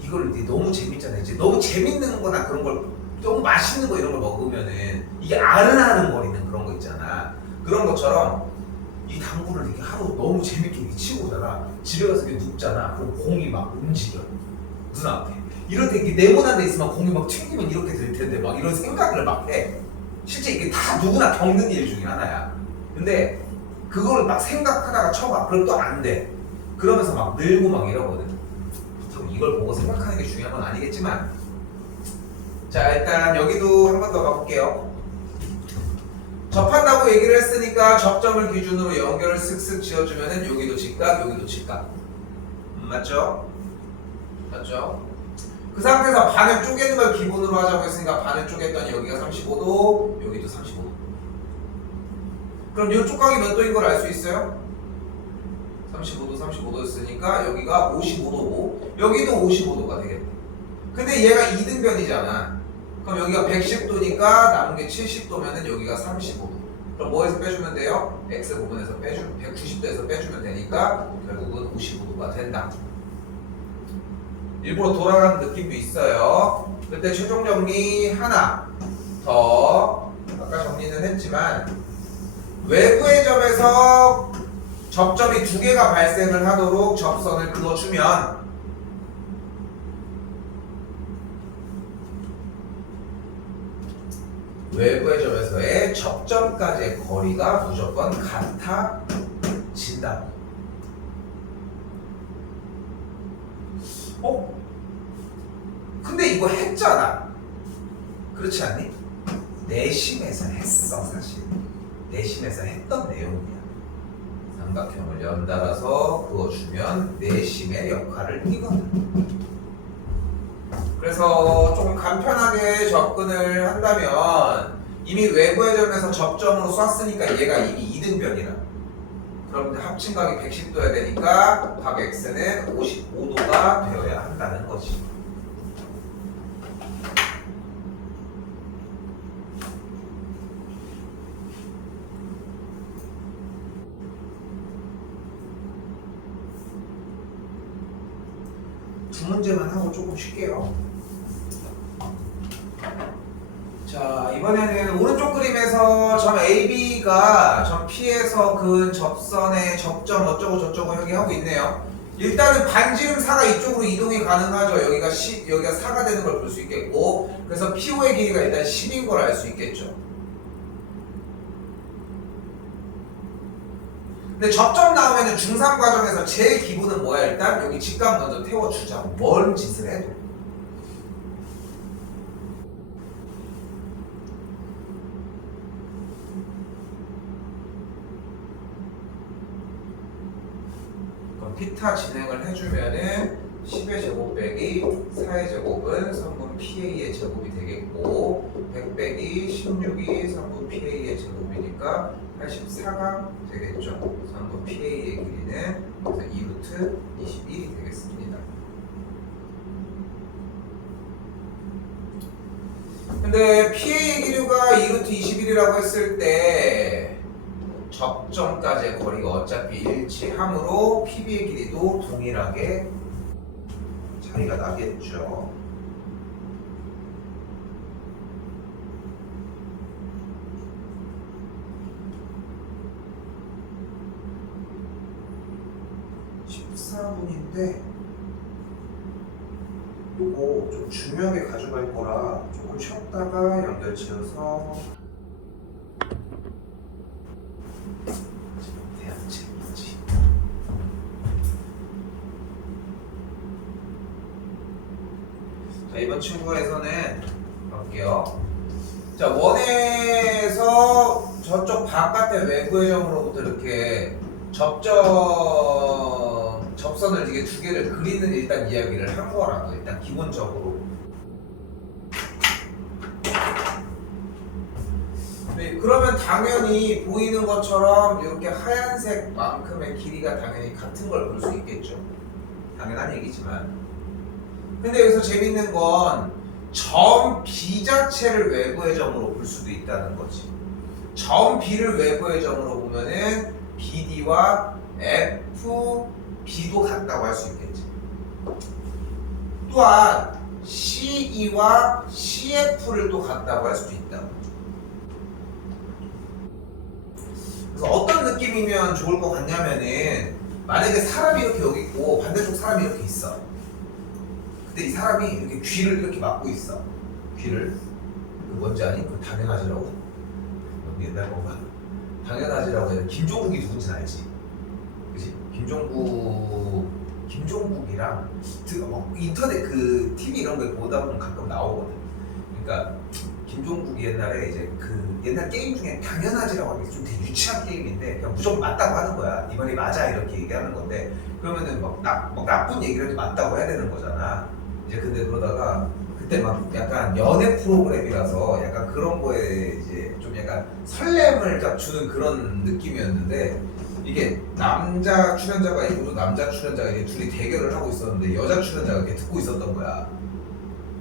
이걸 이제 너무 재밌잖아. 이제 너무 재밌는 거나 그런 걸 너무 맛있는 거 이런 걸 먹으면은 이게 아른아른거리는 그런 거 있잖아. 그런 것처럼 이 당구를 이렇게 하루 너무 재밌게 치고 오잖아. 집에 가서 이렇게 눕잖아. 그럼 공이 막 움직여. 눈앞에. 이럴 때 이렇게 네모난 데 있으면 공이 막 튕기면 이렇게 될 텐데 막 이런 생각을 막 해. 실제 이게 다 누구나 겪는 일 중에 하나야. 근데 그걸 막 생각하다가 쳐봐. 그럼 또 안 돼. 그러면서 막 늘고 막 이러거든. 이걸 보고 생각하는 게 중요한 건 아니겠지만, 자 일단 여기도 한 번 더 가볼게요. 접한다고 얘기를 했으니까 접점을 기준으로 연결을 슥슥 지어주면은 여기도 직각, 여기도 직각. 맞죠? 맞죠? 그 상태에서 반을 쪼개는 걸 기본으로 하자고 했으니까 반을 쪼갰더니 여기가 35도, 여기도 35도. 그럼 이 쪽각이 몇 도인 걸 알 수 있어요? 35도였으니까 여기가 55도고 여기도 55도가 되겠네. 근데 얘가 이등변이잖아. 그럼 여기가 110도니까 남은 게 70도면은 여기가 35도. 그럼 뭐에서 빼주면 돼요? X 부분에서 190도에서 빼주면 되니까 결국은 55도가 된다. 일부러 돌아가는 느낌도 있어요. 그때 최종 정리 하나 더, 아까 정리는 했지만 외부의 점에서 접점이 두 개가 발생을 하도록 접선을 그어주면 외부의 점에서의 접점까지의 거리가 무조건 같아진다. 근데 이거 했잖아. 그렇지 않니? 내심에서 했어. 사실 내심에서 했던 내용이야. 삼각형을 연달아서 그어주면 내심의 역할을 띠거든. 그래서 조금 간편하게 접근을 한다면 이미 외부의 점에서 접점으로 쐈으니까 얘가 이미 이등변이라. 그럼 합친 각이 110도여야 되니까 각 X는 55도가 되어야 한다는 거지. 두 문제만 하고 조금 쉴게요. 자, 이번에는 오른쪽 그림에서 점 AB가 점 P에서 그 접선의 접점 어쩌고 저쩌고 여기 하고 있네요. 일단은 반지름 사가 이쪽으로 이동이 가능하죠. 여기가 10, 여기가 4가 되는 걸 볼 수 있겠고, 그래서 PO의 길이가 일단 10인 걸 알 수 있겠죠. 근데 접점 나오면은 중3 과정에서 제일 기본은 뭐야? 일단 여기 직각 먼저 태워주자. 뭔 짓을 해도. 그럼 피타 진행을 해주면은 10의 제곱 빼기 4의 제곱은 3분 PA의 제곱이 되겠고, 100 빼기 16이 3분 PA의 제곱이니까 84가 되겠죠. 3분 PA의 길이는 그래서 2루트 21이 되겠습니다. 근데 PA의 길이가 2루트 21이라고 했을 때 접점까지의 거리가 어차피 일치하므로 PB의 길이도 동일하게 차이가 나겠죠. (14분인데) 요거 좀 중요하게 가져갈 거라 조금 쉬었다가 연결 지어서 대학책이지. 자, 이번 친구에서는 볼게요. 자, 원에서 저쪽 바깥의 외부의 점으로부터 이렇게 접선을 이게 두 개를 그리는 일단 이야기를 한 거라고. 일단 기본적으로. 네, 그러면 당연히 보이는 것처럼 이렇게 하얀색만큼의 길이가 당연히 같은 걸 볼 수 있겠죠. 당연한 얘기지만. 근데 여기서 재밌는 건 점 B 자체를 외부의 점으로 볼 수도 있다는 거지. 점 B를 외부의 점으로 보면은 BD와 FB도 같다고 할 수 있겠지. 또한 CE와 CF를 또 같다고 할 수도 있다. 그래서 어떤 느낌이면 좋을 것 같냐면은, 만약에 사람이 이렇게 여기 있고 반대쪽 사람이 이렇게 있어. 근데 이 사람이 이렇게 귀를 이렇게 막고 있어. 귀를. 그 뭔지 아니? 그 당연하지라고. 너무 옛날 건가? 당연하지라고 해서 김종국이 누군지 알지? 그치? 김종국이랑 인터넷 그 TV 이런 거 보다 보면 가끔 나오거든. 그러니까 김종국이 옛날에 이제 그 옛날 게임 중에 당연하지라고 하는 게 좀 되게 유치한 게임인데 그냥 무조건 맞다고 하는 거야. 이 말이 맞아 이렇게 얘기하는 건데, 그러면은 막 나쁜 얘기를 해도 맞다고 해야 되는 거잖아. 이제 근데 그러다가 그때 막 약간 연애 프로그램이라서 약간 그런 거에 이제 좀 약간 설렘을 딱 주는 그런 느낌이었는데, 이게 남자 출연자가 있고 또 남자 출연자가 이제 둘이 대결을 하고 있었는데 여자 출연자가 이렇게 듣고 있었던 거야.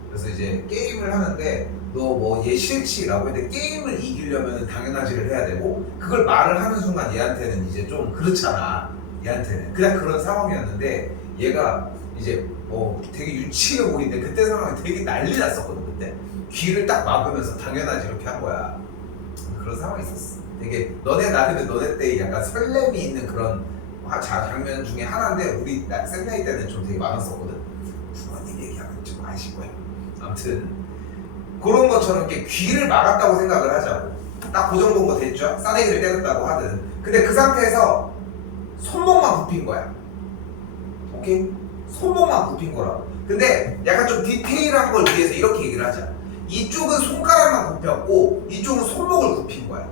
그래서 이제 게임을 하는데 너 뭐 얘 싫지? 라고 했는데 게임을 이기려면 당연하지를 해야 되고, 그걸 말을 하는 순간 얘한테는 이제 좀 그렇잖아. 얘한테는 그냥 그런 상황이었는데, 얘가 이제 뭐 되게 유치해 보이는데 그때 상황이 되게 난리 났었거든. 그때 귀를 딱 막으면서 당연하지 이렇게 한 거야. 그런 상황이 있었어. 되게 너네 나름의 너네 때 약간 설렘이 있는 그런 장면 중에 하나인데, 우리 생 나이 때는 좀 되게 많았었거든. 부모님 얘기하면 좀 아실 거야. 아무튼 그런 것처럼 이렇게 귀를 막았다고 생각을 하자고. 딱 그 정도인 거 됐죠? 싸대기를 때렸다고 하든. 근데 그 상태에서 손목만 굽힌 거야. 오케이? 손목만 굽힌 거라고. 근데 약간 좀 디테일한 걸 위해서 이렇게 얘기를 하자. 이쪽은 손가락만 굽혔고 이쪽은 손목을 굽힌 거야.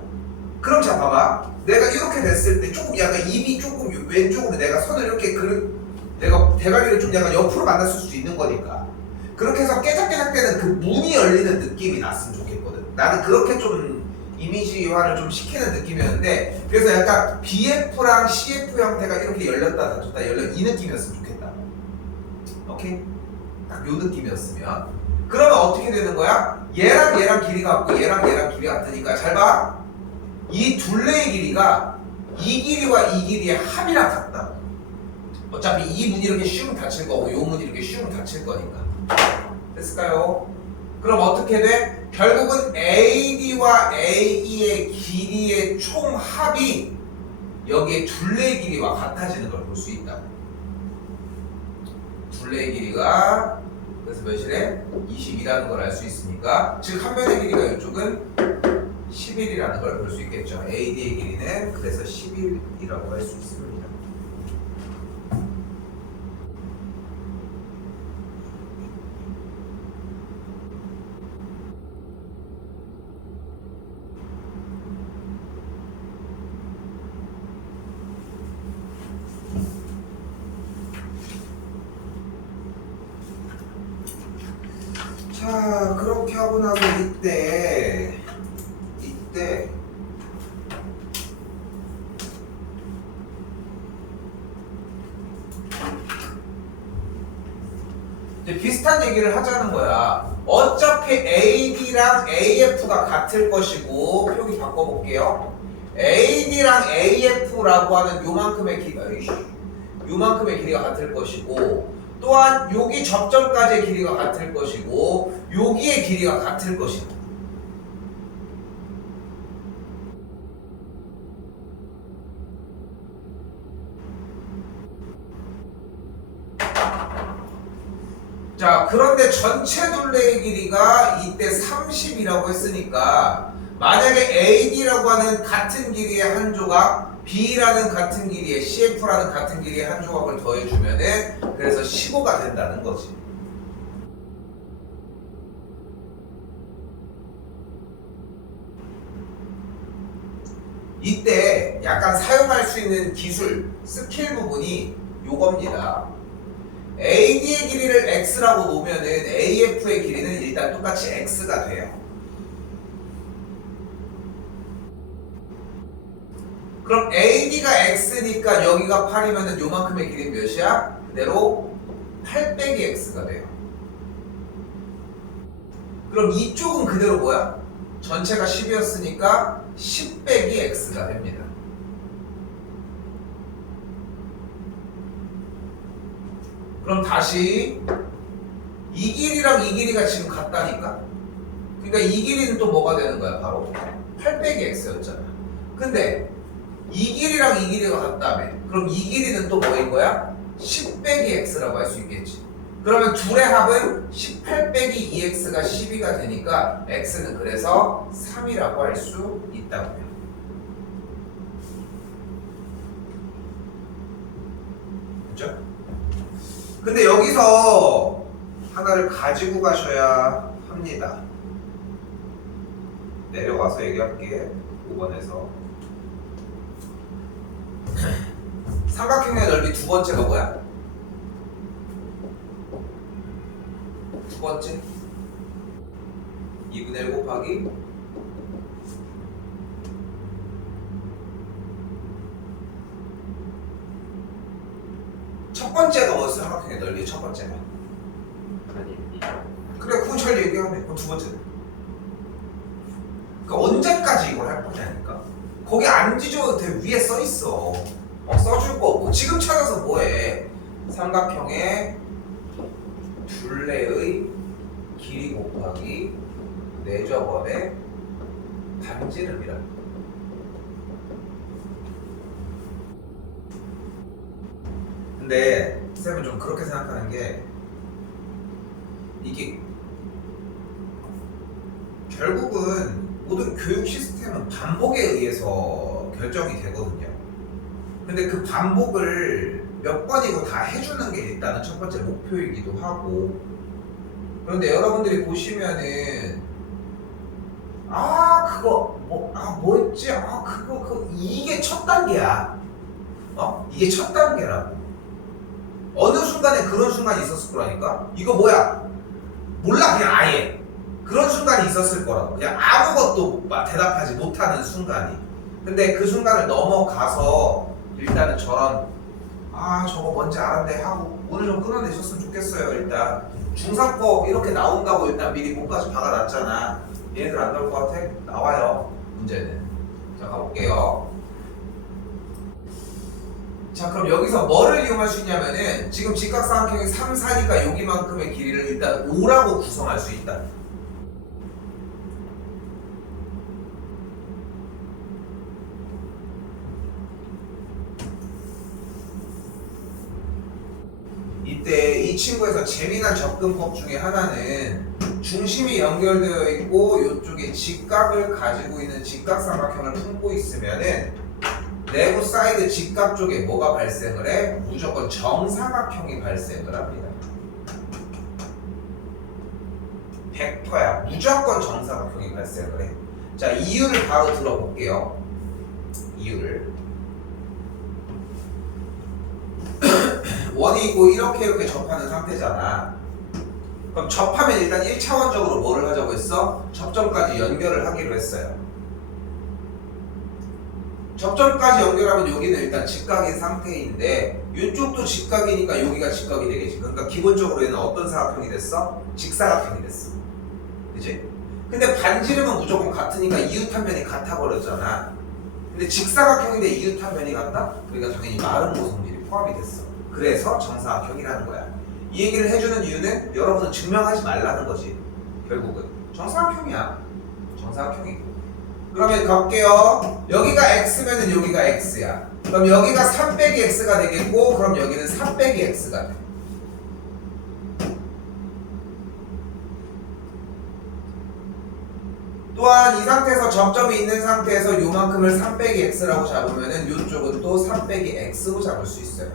그럼 자 봐봐. 내가 이렇게 됐을 때 조금 약간 입이 조금 왼쪽으로 내가 손을 이렇게 내가 대가리를 좀 약간 옆으로 만났을 수도 있는 거니까. 그렇게 해서 깨작깨작대는 그 문이 열리는 느낌이 났으면 좋겠거든. 나는 그렇게 좀 이미지화를 좀 시키는 느낌이었는데, 그래서 약간 BF랑 CF 형태가 이렇게 열렸다 닫혔다 이 느낌이었으면 좋겠다. 오케이? 딱 요 느낌이었으면. 그러면 어떻게 되는 거야? 얘랑 얘랑 길이가 같고 얘랑 얘랑 길이가 같으니까 잘 봐. 이 둘레의 길이가 이 길이와 이 길이의 합이랑 같다. 어차피 이 문이 이렇게 슝 닫힐 거고 요 문이 이렇게 슝 닫힐 거니까. 됐을까요? 그럼 어떻게 돼? 결국은 AD와 AE의 길이의 총합이 여기에 둘레의 길이와 같아지는 걸 볼 수 있다. 둘레의 길이가 그래서 몇이래? 20이라는 걸 알 수 있으니까 즉 한 면의 길이가 이쪽은 11이라는 걸 볼 수 있겠죠. AD의 길이는 그래서 11이라고 할 수 있습니다. 자, 그렇게 하고 나서 이때 이제 비슷한 얘기를 하자는 거야. 어차피 AD랑 AF가 같을 것이고 표기 바꿔볼게요. AD랑 AF라고 하는 요만큼의 길이가 같을 것이고 또한 여기 접점까지의 길이가 같을 것이고 여기의 길이가 같을 것이고 자 그런데 전체 둘레의 길이가 이때 30이라고 했으니까 만약에 AD라고 하는 같은 길이의 한 조각 B라는 같은 길이의 CF라는 같은 길이의 한 조각을 더해주면은 그래서 15가 된다는 거지. 이때 약간 사용할 수 있는 기술, 스킬 부분이 요겁니다. AD의 길이를 X라고 놓으면은 AF의 길이는 일단 똑같이 X가 돼요. 그럼 AD가 X니까 여기가 8이면은 요만큼의 길이는 몇이야? 그대로 8 빼기 X가 돼요. 그럼 이쪽은 그대로 뭐야? 전체가 10이었으니까 10 빼기 X가 됩니다. 그럼 다시 이 길이랑 이 길이가 지금 같다니까? 그러니까 이 길이는 또 뭐가 되는 거야? 바로 8 빼기 X였잖아. 근데 이 길이랑 이 길이가 같다며. 그럼 이 길이는 또 뭐인 거야? 10 빼기 X라고 할 수 있겠지. 그러면 둘의 합은 18 빼기 2X가 12가 되니까 X는 그래서 3이라고 할 수 있다고요. 그렇죠? 근데 여기서 하나를 가지고 가셔야 합니다. 내려와서 얘기할게. 5번에서 삼각형의 넓이 두 번째가 뭐야? 두 번째 2분의 1 곱하기 첫 번째가 뭐였어? 삼각형의 넓이 첫 번째가 그래 그건 잘 얘기하네. 그럼 두 번째는 그러니까 언제까지 이걸 할 거냐니까. 거기 안 뒤져도 돼. 위에 써있어. 써줄 거 없고 지금 찾아서 뭐해? 삼각형의 둘레의 길이 곱하기 내저번의 반지름이라. 근데 쌤은 좀 그렇게 생각하는 게 이게 결국은 모든 교육 시스템은 반복에 의해서 결정이 되거든요. 근데 그 반복을 몇 번이고 다 해주는 게 일단은 첫 번째 목표이기도 하고. 그런데 여러분들이 보시면은 뭐였지? 이게 첫 단계야. 이게 첫 단계라고. 어느 순간에 그런 순간이 있었을 거라니까. 이거 뭐야? 몰라 그냥 아예. 그런 순간이 있었을 거라고. 그냥 아무것도 대답하지 못하는 순간이. 근데 그 순간을 넘어가서 일단은 저런 저거 뭔지 알았네 하고 오늘 좀 끊어내셨으면 좋겠어요. 일단 중3거 이렇게 나온다고 일단 미리 몸까지 박아놨잖아. 얘네들 안 나올 것 같아? 나와요. 문제는. 자 가볼게요. 자 그럼 여기서 뭐를 이용할 수 있냐면은 지금 직각삼각형이 3, 4니까 여기만큼의 길이를 일단 5라고 구성할 수 있다. 이때 이 친구에서 재미난 접근법 중에 하나는 중심이 연결되어 있고 이쪽에 직각을 가지고 있는 직각삼각형을 품고 있으면은 내부 사이드 직각 쪽에 뭐가 발생을 해? 무조건 정사각형이 발생을 합니다. 100%야. 무조건 정사각형이 발생을 해. 자, 이유를 바로 들어볼게요. 이유를. 원이 있고 이렇게 접하는 상태잖아. 그럼 접하면 일단 1차원적으로 뭐를 하자고 했어? 접점까지 연결을 하기로 했어요. 접점까지 연결하면 여기는 일단 직각인 상태인데 이쪽도 직각이니까 여기가 직각이 되겠지. 그러니까 기본적으로 얘는 어떤 사각형이 됐어? 직사각형이 됐어. 그치? 근데 반지름은 무조건 같으니까 이웃한 면이 같아 버렸잖아. 근데 직사각형인데 이웃한 면이 같다? 그러니까 당연히 마른 모성질이 포함이 됐어. 그래서 정사각형이라는 거야. 이 얘기를 해주는 이유는 여러분은 증명하지 말라는 거지. 결국은 정사각형이야. 정사각형이고. 그러면 갈게요. 여기가 x면은 여기가 x야. 그럼 여기가 3 빼기 x가 되겠고, 그럼 여기는 3 빼기 x가 돼. 또한 이 상태에서 접점이 있는 상태에서 요만큼을 3 빼기 x라고 잡으면은 요쪽은 또 3 빼기 x로 잡을 수 있어요.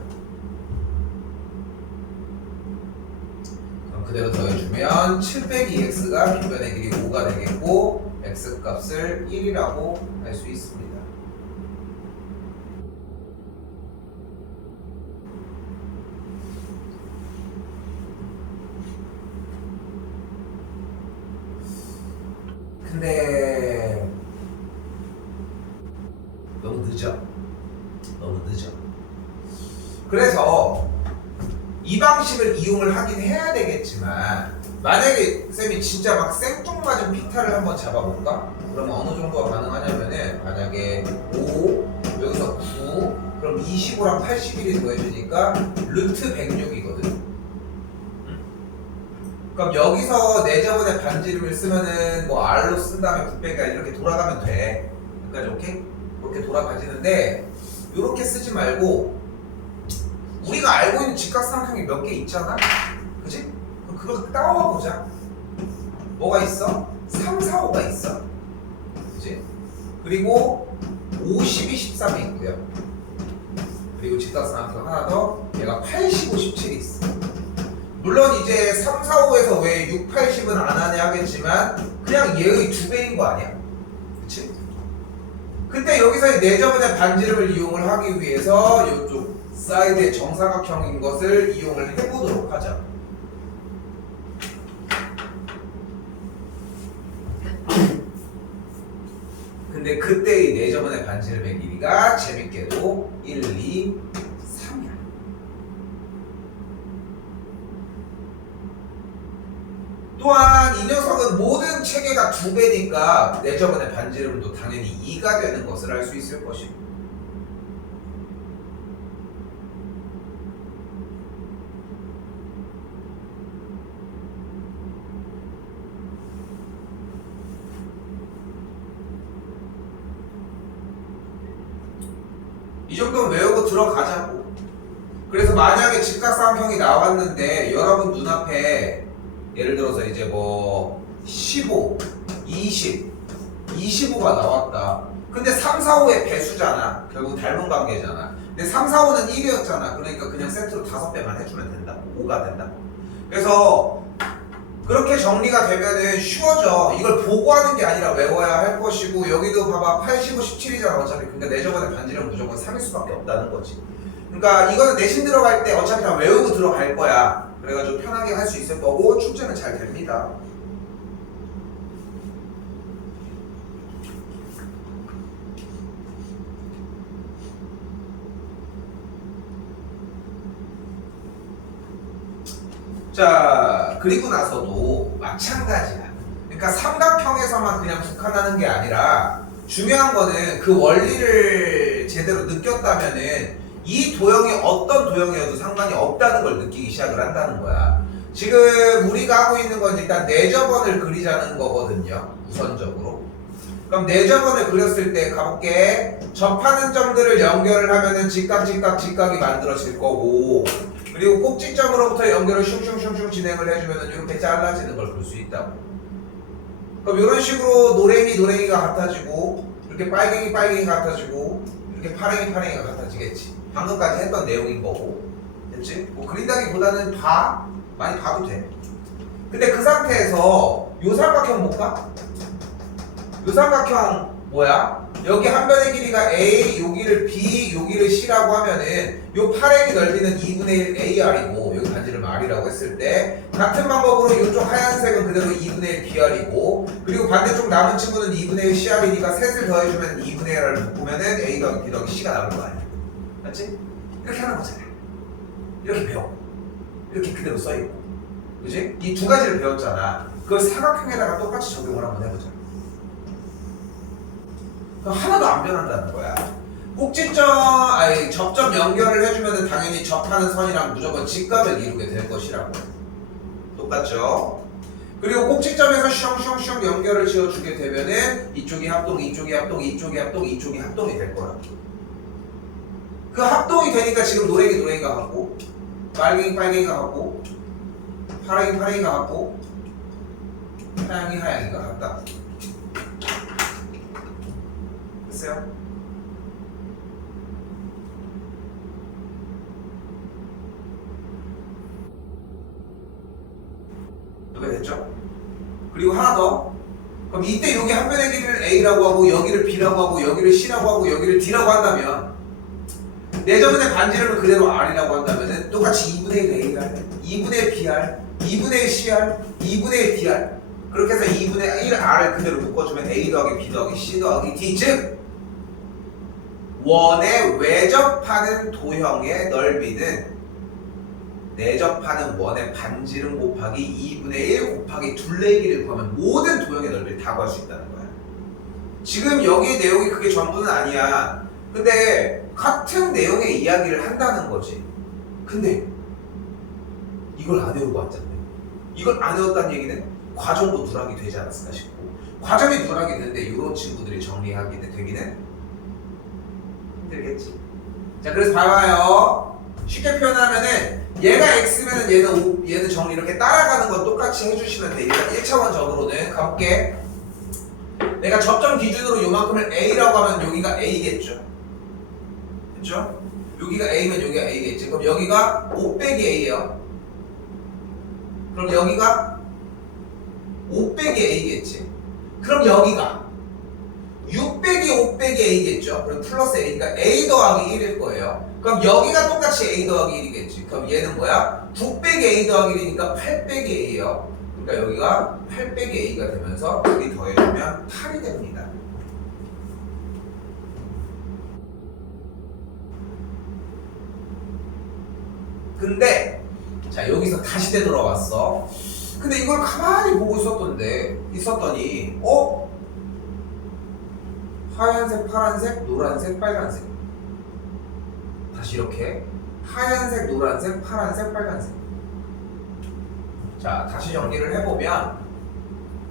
그럼 그대로 더해주면 7 빼기 x가 빈변의 길이 5가 되겠고 x 값을 1이라고 할 수 있습니다. 근데 너무 늦어. 너무 늦어. 그래서 이 방식을 이용을 하긴 해야 되겠지만 만약에 쌤이 진짜 막 생뚱맞은 피타를 한번 잡아볼까? 그러면 어느 정도가 가능하냐면은 만약에 5 여기서 9 그럼 25랑 81이 더해주니까 루트 106이거든. 그럼 여기서 내저번에 반지름을 쓰면은 뭐 R로 쓴 다음에 900가 이렇게 돌아가면 돼. 여기까지 오케이? 그렇게 돌아가지는데 이렇게 쓰지 말고 우리가 알고 있는 직각삼각형이 몇 개 있잖아? 그치? 그럼 그걸 따와 보자. 뭐가 있어? 3, 4, 5가 있어. 그치? 그리고 50이 13이 있고요. 그리고 직각삼각형 하나 더 얘가 85, 17이 있어. 물론 이제 3, 4, 5에서 왜 6, 80은 안 하냐 하겠지만 그냥 얘의 2배인 거 아니야? 그치? 근데 여기서 내저번의 반지름을 이용을 하기 위해서 이쪽 사이드의 정사각형인 것을 이용을 해보도록 하자. 근데 그때의 내저번의 반지름의 길이가 재밌게도 1, 2, 3이야. 또한 이 녀석은 모든 체계가 2배니까 내저번의 반지름도 당연히 2가 되는 것을 알 수 있을 것이고 이 정도는 외우고 들어가자고. 그래서 만약에 직각삼각형이 나왔는데 여러분 눈앞에 예를 들어서 이제 뭐 15, 20, 25가 나왔다. 근데 3, 4, 5의 배수잖아. 결국 닮은 관계잖아. 근데 3, 4, 5는 1이었잖아. 그러니까 그냥 세트로 5배만 해주면 된다고. 5가 된다고. 그래서 그렇게 정리가 되면은 쉬워져. 이걸 보고 하는 게 아니라 외워야 할 것이고 여기도 봐봐 85, 17이잖아 어차피. 그러니까 내저번에 반지름 무조건 3일 수밖에 없다는 거지. 그러니까 이거는 내신 들어갈 때 어차피 다 외우고 들어갈 거야. 그래가지고 편하게 할 수 있을 거고 출제는 잘 됩니다. 자, 그리고 나서도 마찬가지야. 그러니까 삼각형에서만 그냥 국한하는 게 아니라 중요한 거는 그 원리를 제대로 느꼈다면은 이 도형이 어떤 도형이어도 상관이 없다는 걸 느끼기 시작을 한다는 거야. 지금 우리가 하고 있는 건 일단 내저번을 그리자는 거거든요. 우선적으로. 그럼 내저번을 그렸을 때 가볼게. 접하는 점들을 연결을 하면은 직각, 직각, 직각이 만들어질 거고 그리고 꼭지점으로부터 연결을 슝슝슝슝 진행을 해주면 이렇게 잘라지는 걸 볼 수 있다고. 그럼 이런 식으로 노랭이가 같아지고 이렇게 빨갱이가 같아지고 이렇게 파랭이가 같아지겠지. 방금까지 했던 내용인 거고. 됐지? 뭐 그린다기보다는 많이 봐도 돼. 근데 그 상태에서 요 삼각형 볼까? 요 삼각형 뭐야? 여기 한 변의 길이가 A, 여기를 B, 여기를 C라고 하면은 요 파랭이 넓이는 2분의 1 AR이고 여기 반지름 R이라고 했을 때 같은 방법으로 이쪽 하얀색은 그대로 2분의 1 BR이고 그리고 반대쪽 남은 친구는 2분의 1 CR이니까 셋을 더해주면 2분의 1을 묶으면은 A 더하기 B 더하기 C가 나올 거 아니야. 맞지? 이렇게 하는 거잖아. 이렇게 배워. 이렇게 그대로 써있고. 그지? 이 두 가지를 배웠잖아. 그걸 사각형에다가 똑같이 적용을 한번 해보자. 그럼 하나도 안 변한다는 거야. 접점 연결을 해주면 당연히 접하는 선이랑 무조건 직각을 이루게 될 것이라고. 똑같죠? 그리고 꼭지점에서 슝슝슝 연결을 지어주게 되면은 이쪽이 합동, 이쪽이 합동, 이쪽이 합동, 이쪽이 합동이 될 거라고. 그 합동이 되니까 지금 노랭이가 같고 빨갱이가 같고 파랭이가 같고 하양이가 같다. 됐어요? 이렇게 됐죠? 그리고 하나 더. 그럼 이때 여기 한 변의 길이를 A라고 하고 여기를 B라고 하고 여기를 C라고 하고 여기를 D라고 한다면 내저분의 반지름을 그대로 R이라고 한다면은 똑같이 2분의 1 AR, 2분의 1 BR, 2분의 1 CR, 2분의 1 DR 그렇게 해서 2분의 1 R을 그대로 묶어주면 A 더하기 B 더하기 C 더하기 D 즉 원에 외접하는 도형의 넓이는 내접하는 원의 반지름 곱하기 2분의 1 곱하기 둘레의 길이를 구하면 모든 도형의 넓이를 다 구할 수 있다는 거야. 지금 여기 내용이 그게 전부는 아니야. 근데 같은 내용의 이야기를 한다는 거지. 근데 이걸 안 외우고 왔잖아요. 이걸 안 외웠다는 얘기는 과정도 누락이 되지 않았을까 싶고 과정이 누락이 되는데 이런 친구들이 정리하기는 되기는 힘들겠지. 자, 그래서 봐봐요. 쉽게 표현하면은 얘가 X면은 얘는 정리 이렇게 따라가는 건 똑같이 해주시면 돼. 일단 1차원적으로는 가볼게. 내가 접점 기준으로 요만큼을 A라고 하면 여기가 A겠죠. 그렇죠? 여기가 A면 여기가 A겠지. 그럼 여기가 5 빼기 A예요. 그럼 여기가 5 빼기 A겠지. 그럼 여기가 6 빼기 5 빼기 A겠죠. 그럼 플러스 A니까 A 더하기 1일 거예요. 그럼 여기가 똑같이 A 더하기 1이겠지. 그럼 얘는 뭐야? 9 빼기 A 더하기 1이니까 8 빼기 A예요. 그러니까 여기가 8 빼기 A가 되면서 둘이 더해주면 8이 됩니다. 근데 자 여기서 다시 되돌아왔어. 근데 이걸 가만히 보고 있었더니 하얀색, 파란색, 노란색, 빨간색. 다시 이렇게 하얀색, 노란색, 파란색, 빨간색. 자 다시 정리를 해보면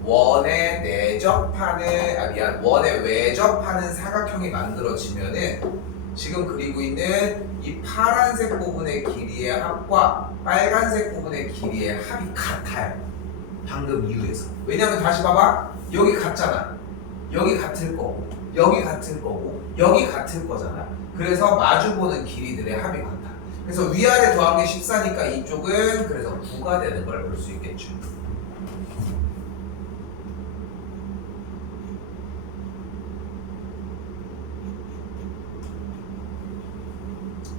원에 외접하는 사각형이 만들어지면은 지금 그리고 있는 이 파란색 부분의 길이의 합과 빨간색 부분의 길이의 합이 같아요. 방금 이유에서. 왜냐면 다시 봐봐. 여기 같잖아. 여기 같을 거고 여기 같을 거고 여기 같을 거잖아. 그래서 마주보는 길이들의 합이 같아. 그래서 위아래 더한 게 14니까 이쪽은 그래서 9가 되는 걸 볼 수 있겠죠.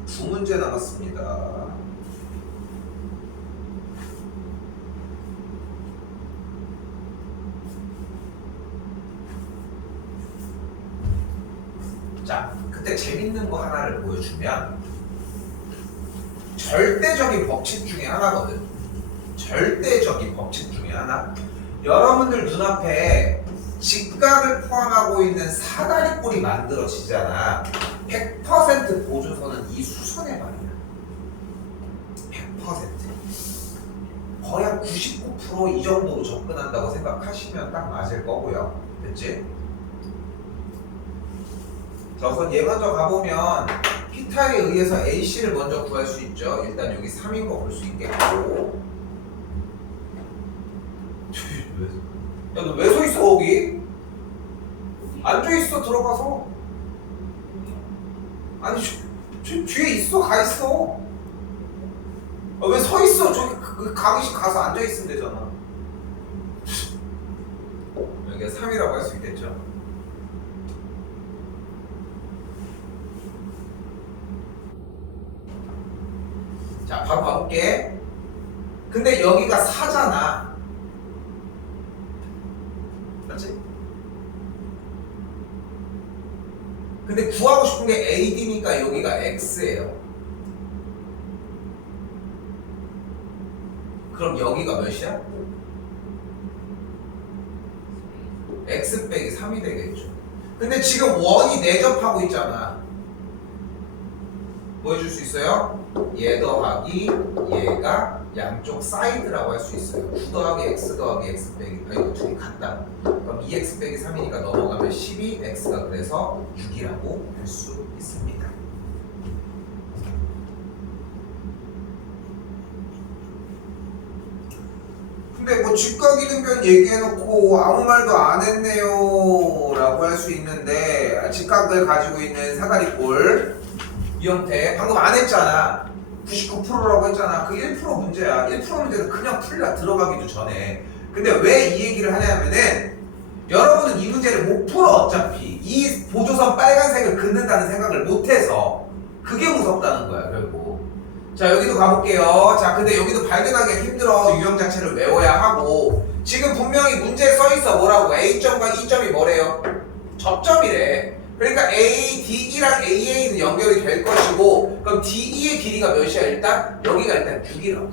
두 문제 남았습니다. 자, 그때 재밌는 거 하나를 보여주면 절대적인 법칙 중에 하나거든. 절대적인 법칙 중에 하나. 여러분들 눈앞에 직각을 포함하고 있는 사다리꼴이 만들어지잖아. 100% 보조선은 이 수선의 말이야. 100%. 거의 한 99% 이 정도로 접근한다고 생각하시면 딱 맞을 거고요. 됐지? 자, 우선 얘 먼저 가보면 P타에 의해서 AC를 먼저 구할 수 있죠. 일단 여기 3인 거 볼 수 있겠고. 야, 너 왜 서 있어 거기? 앉아 있어 들어가서. 아니 저 뒤에 있어 가 있어. 왜 서 있어? 저기 그 강의실 가서 앉아 있으면 되잖아. 여기가 3이라고 할 수 있겠죠. 자, 바로 가볼게. 근데 여기가 4잖아. 맞지? 근데 구하고 싶은 게 AD니까 여기가 X예요. 그럼 여기가 몇이야? X 빼기 3이 되겠죠. 근데 지금 원이 내접하고 있잖아. 뭐 해줄 수 있어요? 얘 더하기 얘가 양쪽 사이드라고 할 수 있어요. 9 더하기 X 더하기 X 빼기 이거 둘이 같다. 그럼 2X 빼기 3이니까 넘어가면 12, X가 그래서 6이라고 할 수 있습니다. 근데 뭐 직각 이등변 얘기해놓고 아무 말도 안 했네요 라고 할 수 있는데, 직각을 가지고 있는 사다리꼴 이 형태 방금 안 했잖아. 99%라고 했잖아. 그 1% 문제야. 1% 문제는 그냥 풀려 들어가기도 전에. 근데 왜 이 얘기를 하냐면은 여러분은 이 문제를 못 풀어. 어차피 이 보조선 빨간색을 긋는다는 생각을 못해서 그게 무섭다는 거야 결국. 자, 여기도 가볼게요. 자, 근데 여기도 발견하기 힘들어. 유형 자체를 외워야 하고. 지금 분명히 문제에 써있어. 뭐라고? A점과 E점이 뭐래요? 접점이래. 그러니까 ADE랑 AA는 연결이 될 것이고, 그럼 DE의 길이가 몇이야 일단? 여기가 일단 6이라고.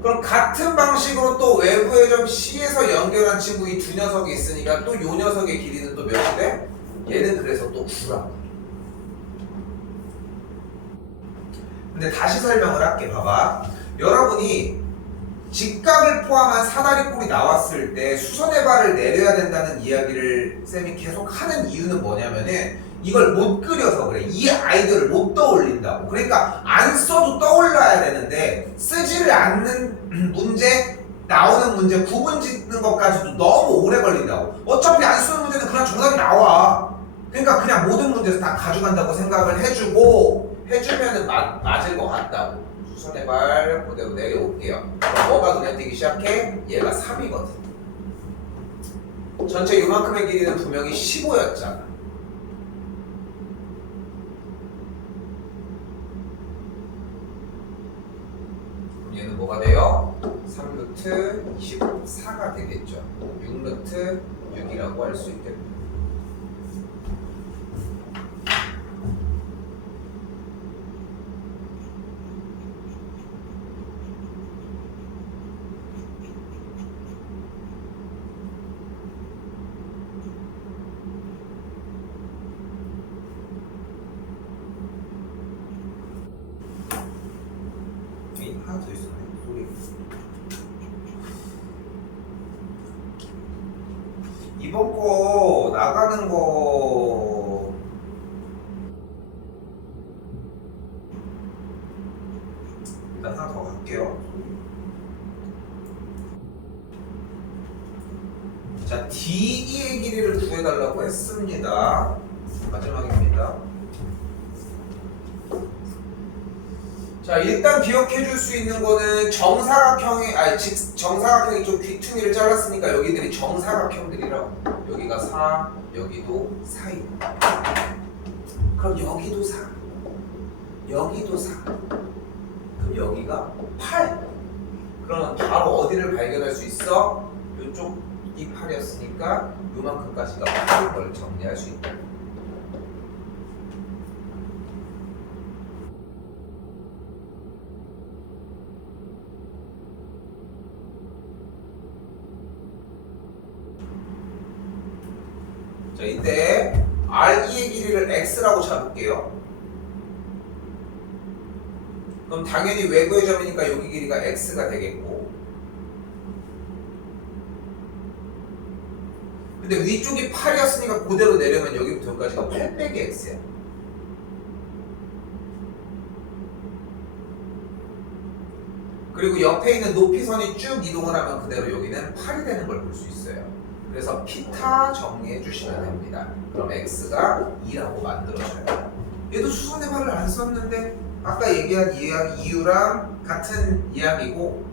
그럼 같은 방식으로 또 외부의 점 C에서 연결한 친구 이 두 녀석이 있으니까 또 요 녀석의 길이는 또 몇이 돼? 얘는 그래서 또 9라고. 근데 다시 설명을 할게. 봐봐. 여러분이 직각을 포함한 사다리꼴이 나왔을 때 수선의 발을 내려야 된다는 이야기를 쌤이 계속 하는 이유는 뭐냐면은 이걸 못 그려서 그래. 이 아이디어를 못 떠올린다고. 그러니까 안 써도 떠올라야 되는데 쓰지를 않는 문제, 나오는 문제 구분 짓는 것까지도 너무 오래 걸린다고. 어차피 안 쓰는 문제는 그냥 정답이 나와. 그러니까 그냥 모든 문제에서 다 가져간다고 생각을 해주면은 맞을 것 같다고. 수선의 발 그대로 내려올게요. 뭐가 눈에 띄기 시작해? 얘가 3이거든. 전체 요만큼의 길이는 분명히 15였잖아. 그럼 얘는 뭐가 돼요? 3루트 24가 되겠죠. 6루트 6이라고 할 수 있겠네요. 하나 더 있었네. 소리. 이번 거 나가는 거 일단 하나 더 갈게요. 자, DE의 길이를 구해달라고 했습니다. 마지막입니다. 자, 일단 기억해 줄 수 있는 거는 정사각형이, 정사각형이 좀 귀퉁이를 잘랐으니까 여기들이 정사각형들이라고. 여기가 4, 여기도 4이고. 그럼 여기도 4, 여기도 4. 그럼 여기가 8. 그러면 바로 어디를 발견할 수 있어? 이쪽이 8이었으니까 요만큼까지가 8인 걸 정리할 수 있다. 자, 이때 RE의 길이를 X라고 잡을게요. 그럼 당연히 외부의 점이니까 여기 길이가 X가 되겠고, 근데 위쪽이 8이었으니까 그대로 내려면 여기부터 여기까지가 8 빼기 x야. 그리고 옆에 있는 높이선이 쭉 이동을 하면 그대로 여기는 8이 되는 걸 볼 수 있어요. 그래서 피타 정리해 주시면 됩니다. 그럼 x가 2라고 만들어져요. 얘도 수선해발을 안 썼는데 아까 얘기한 이유랑 같은 이야기고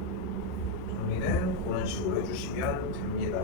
정리는 그런 식으로 해주시면 됩니다.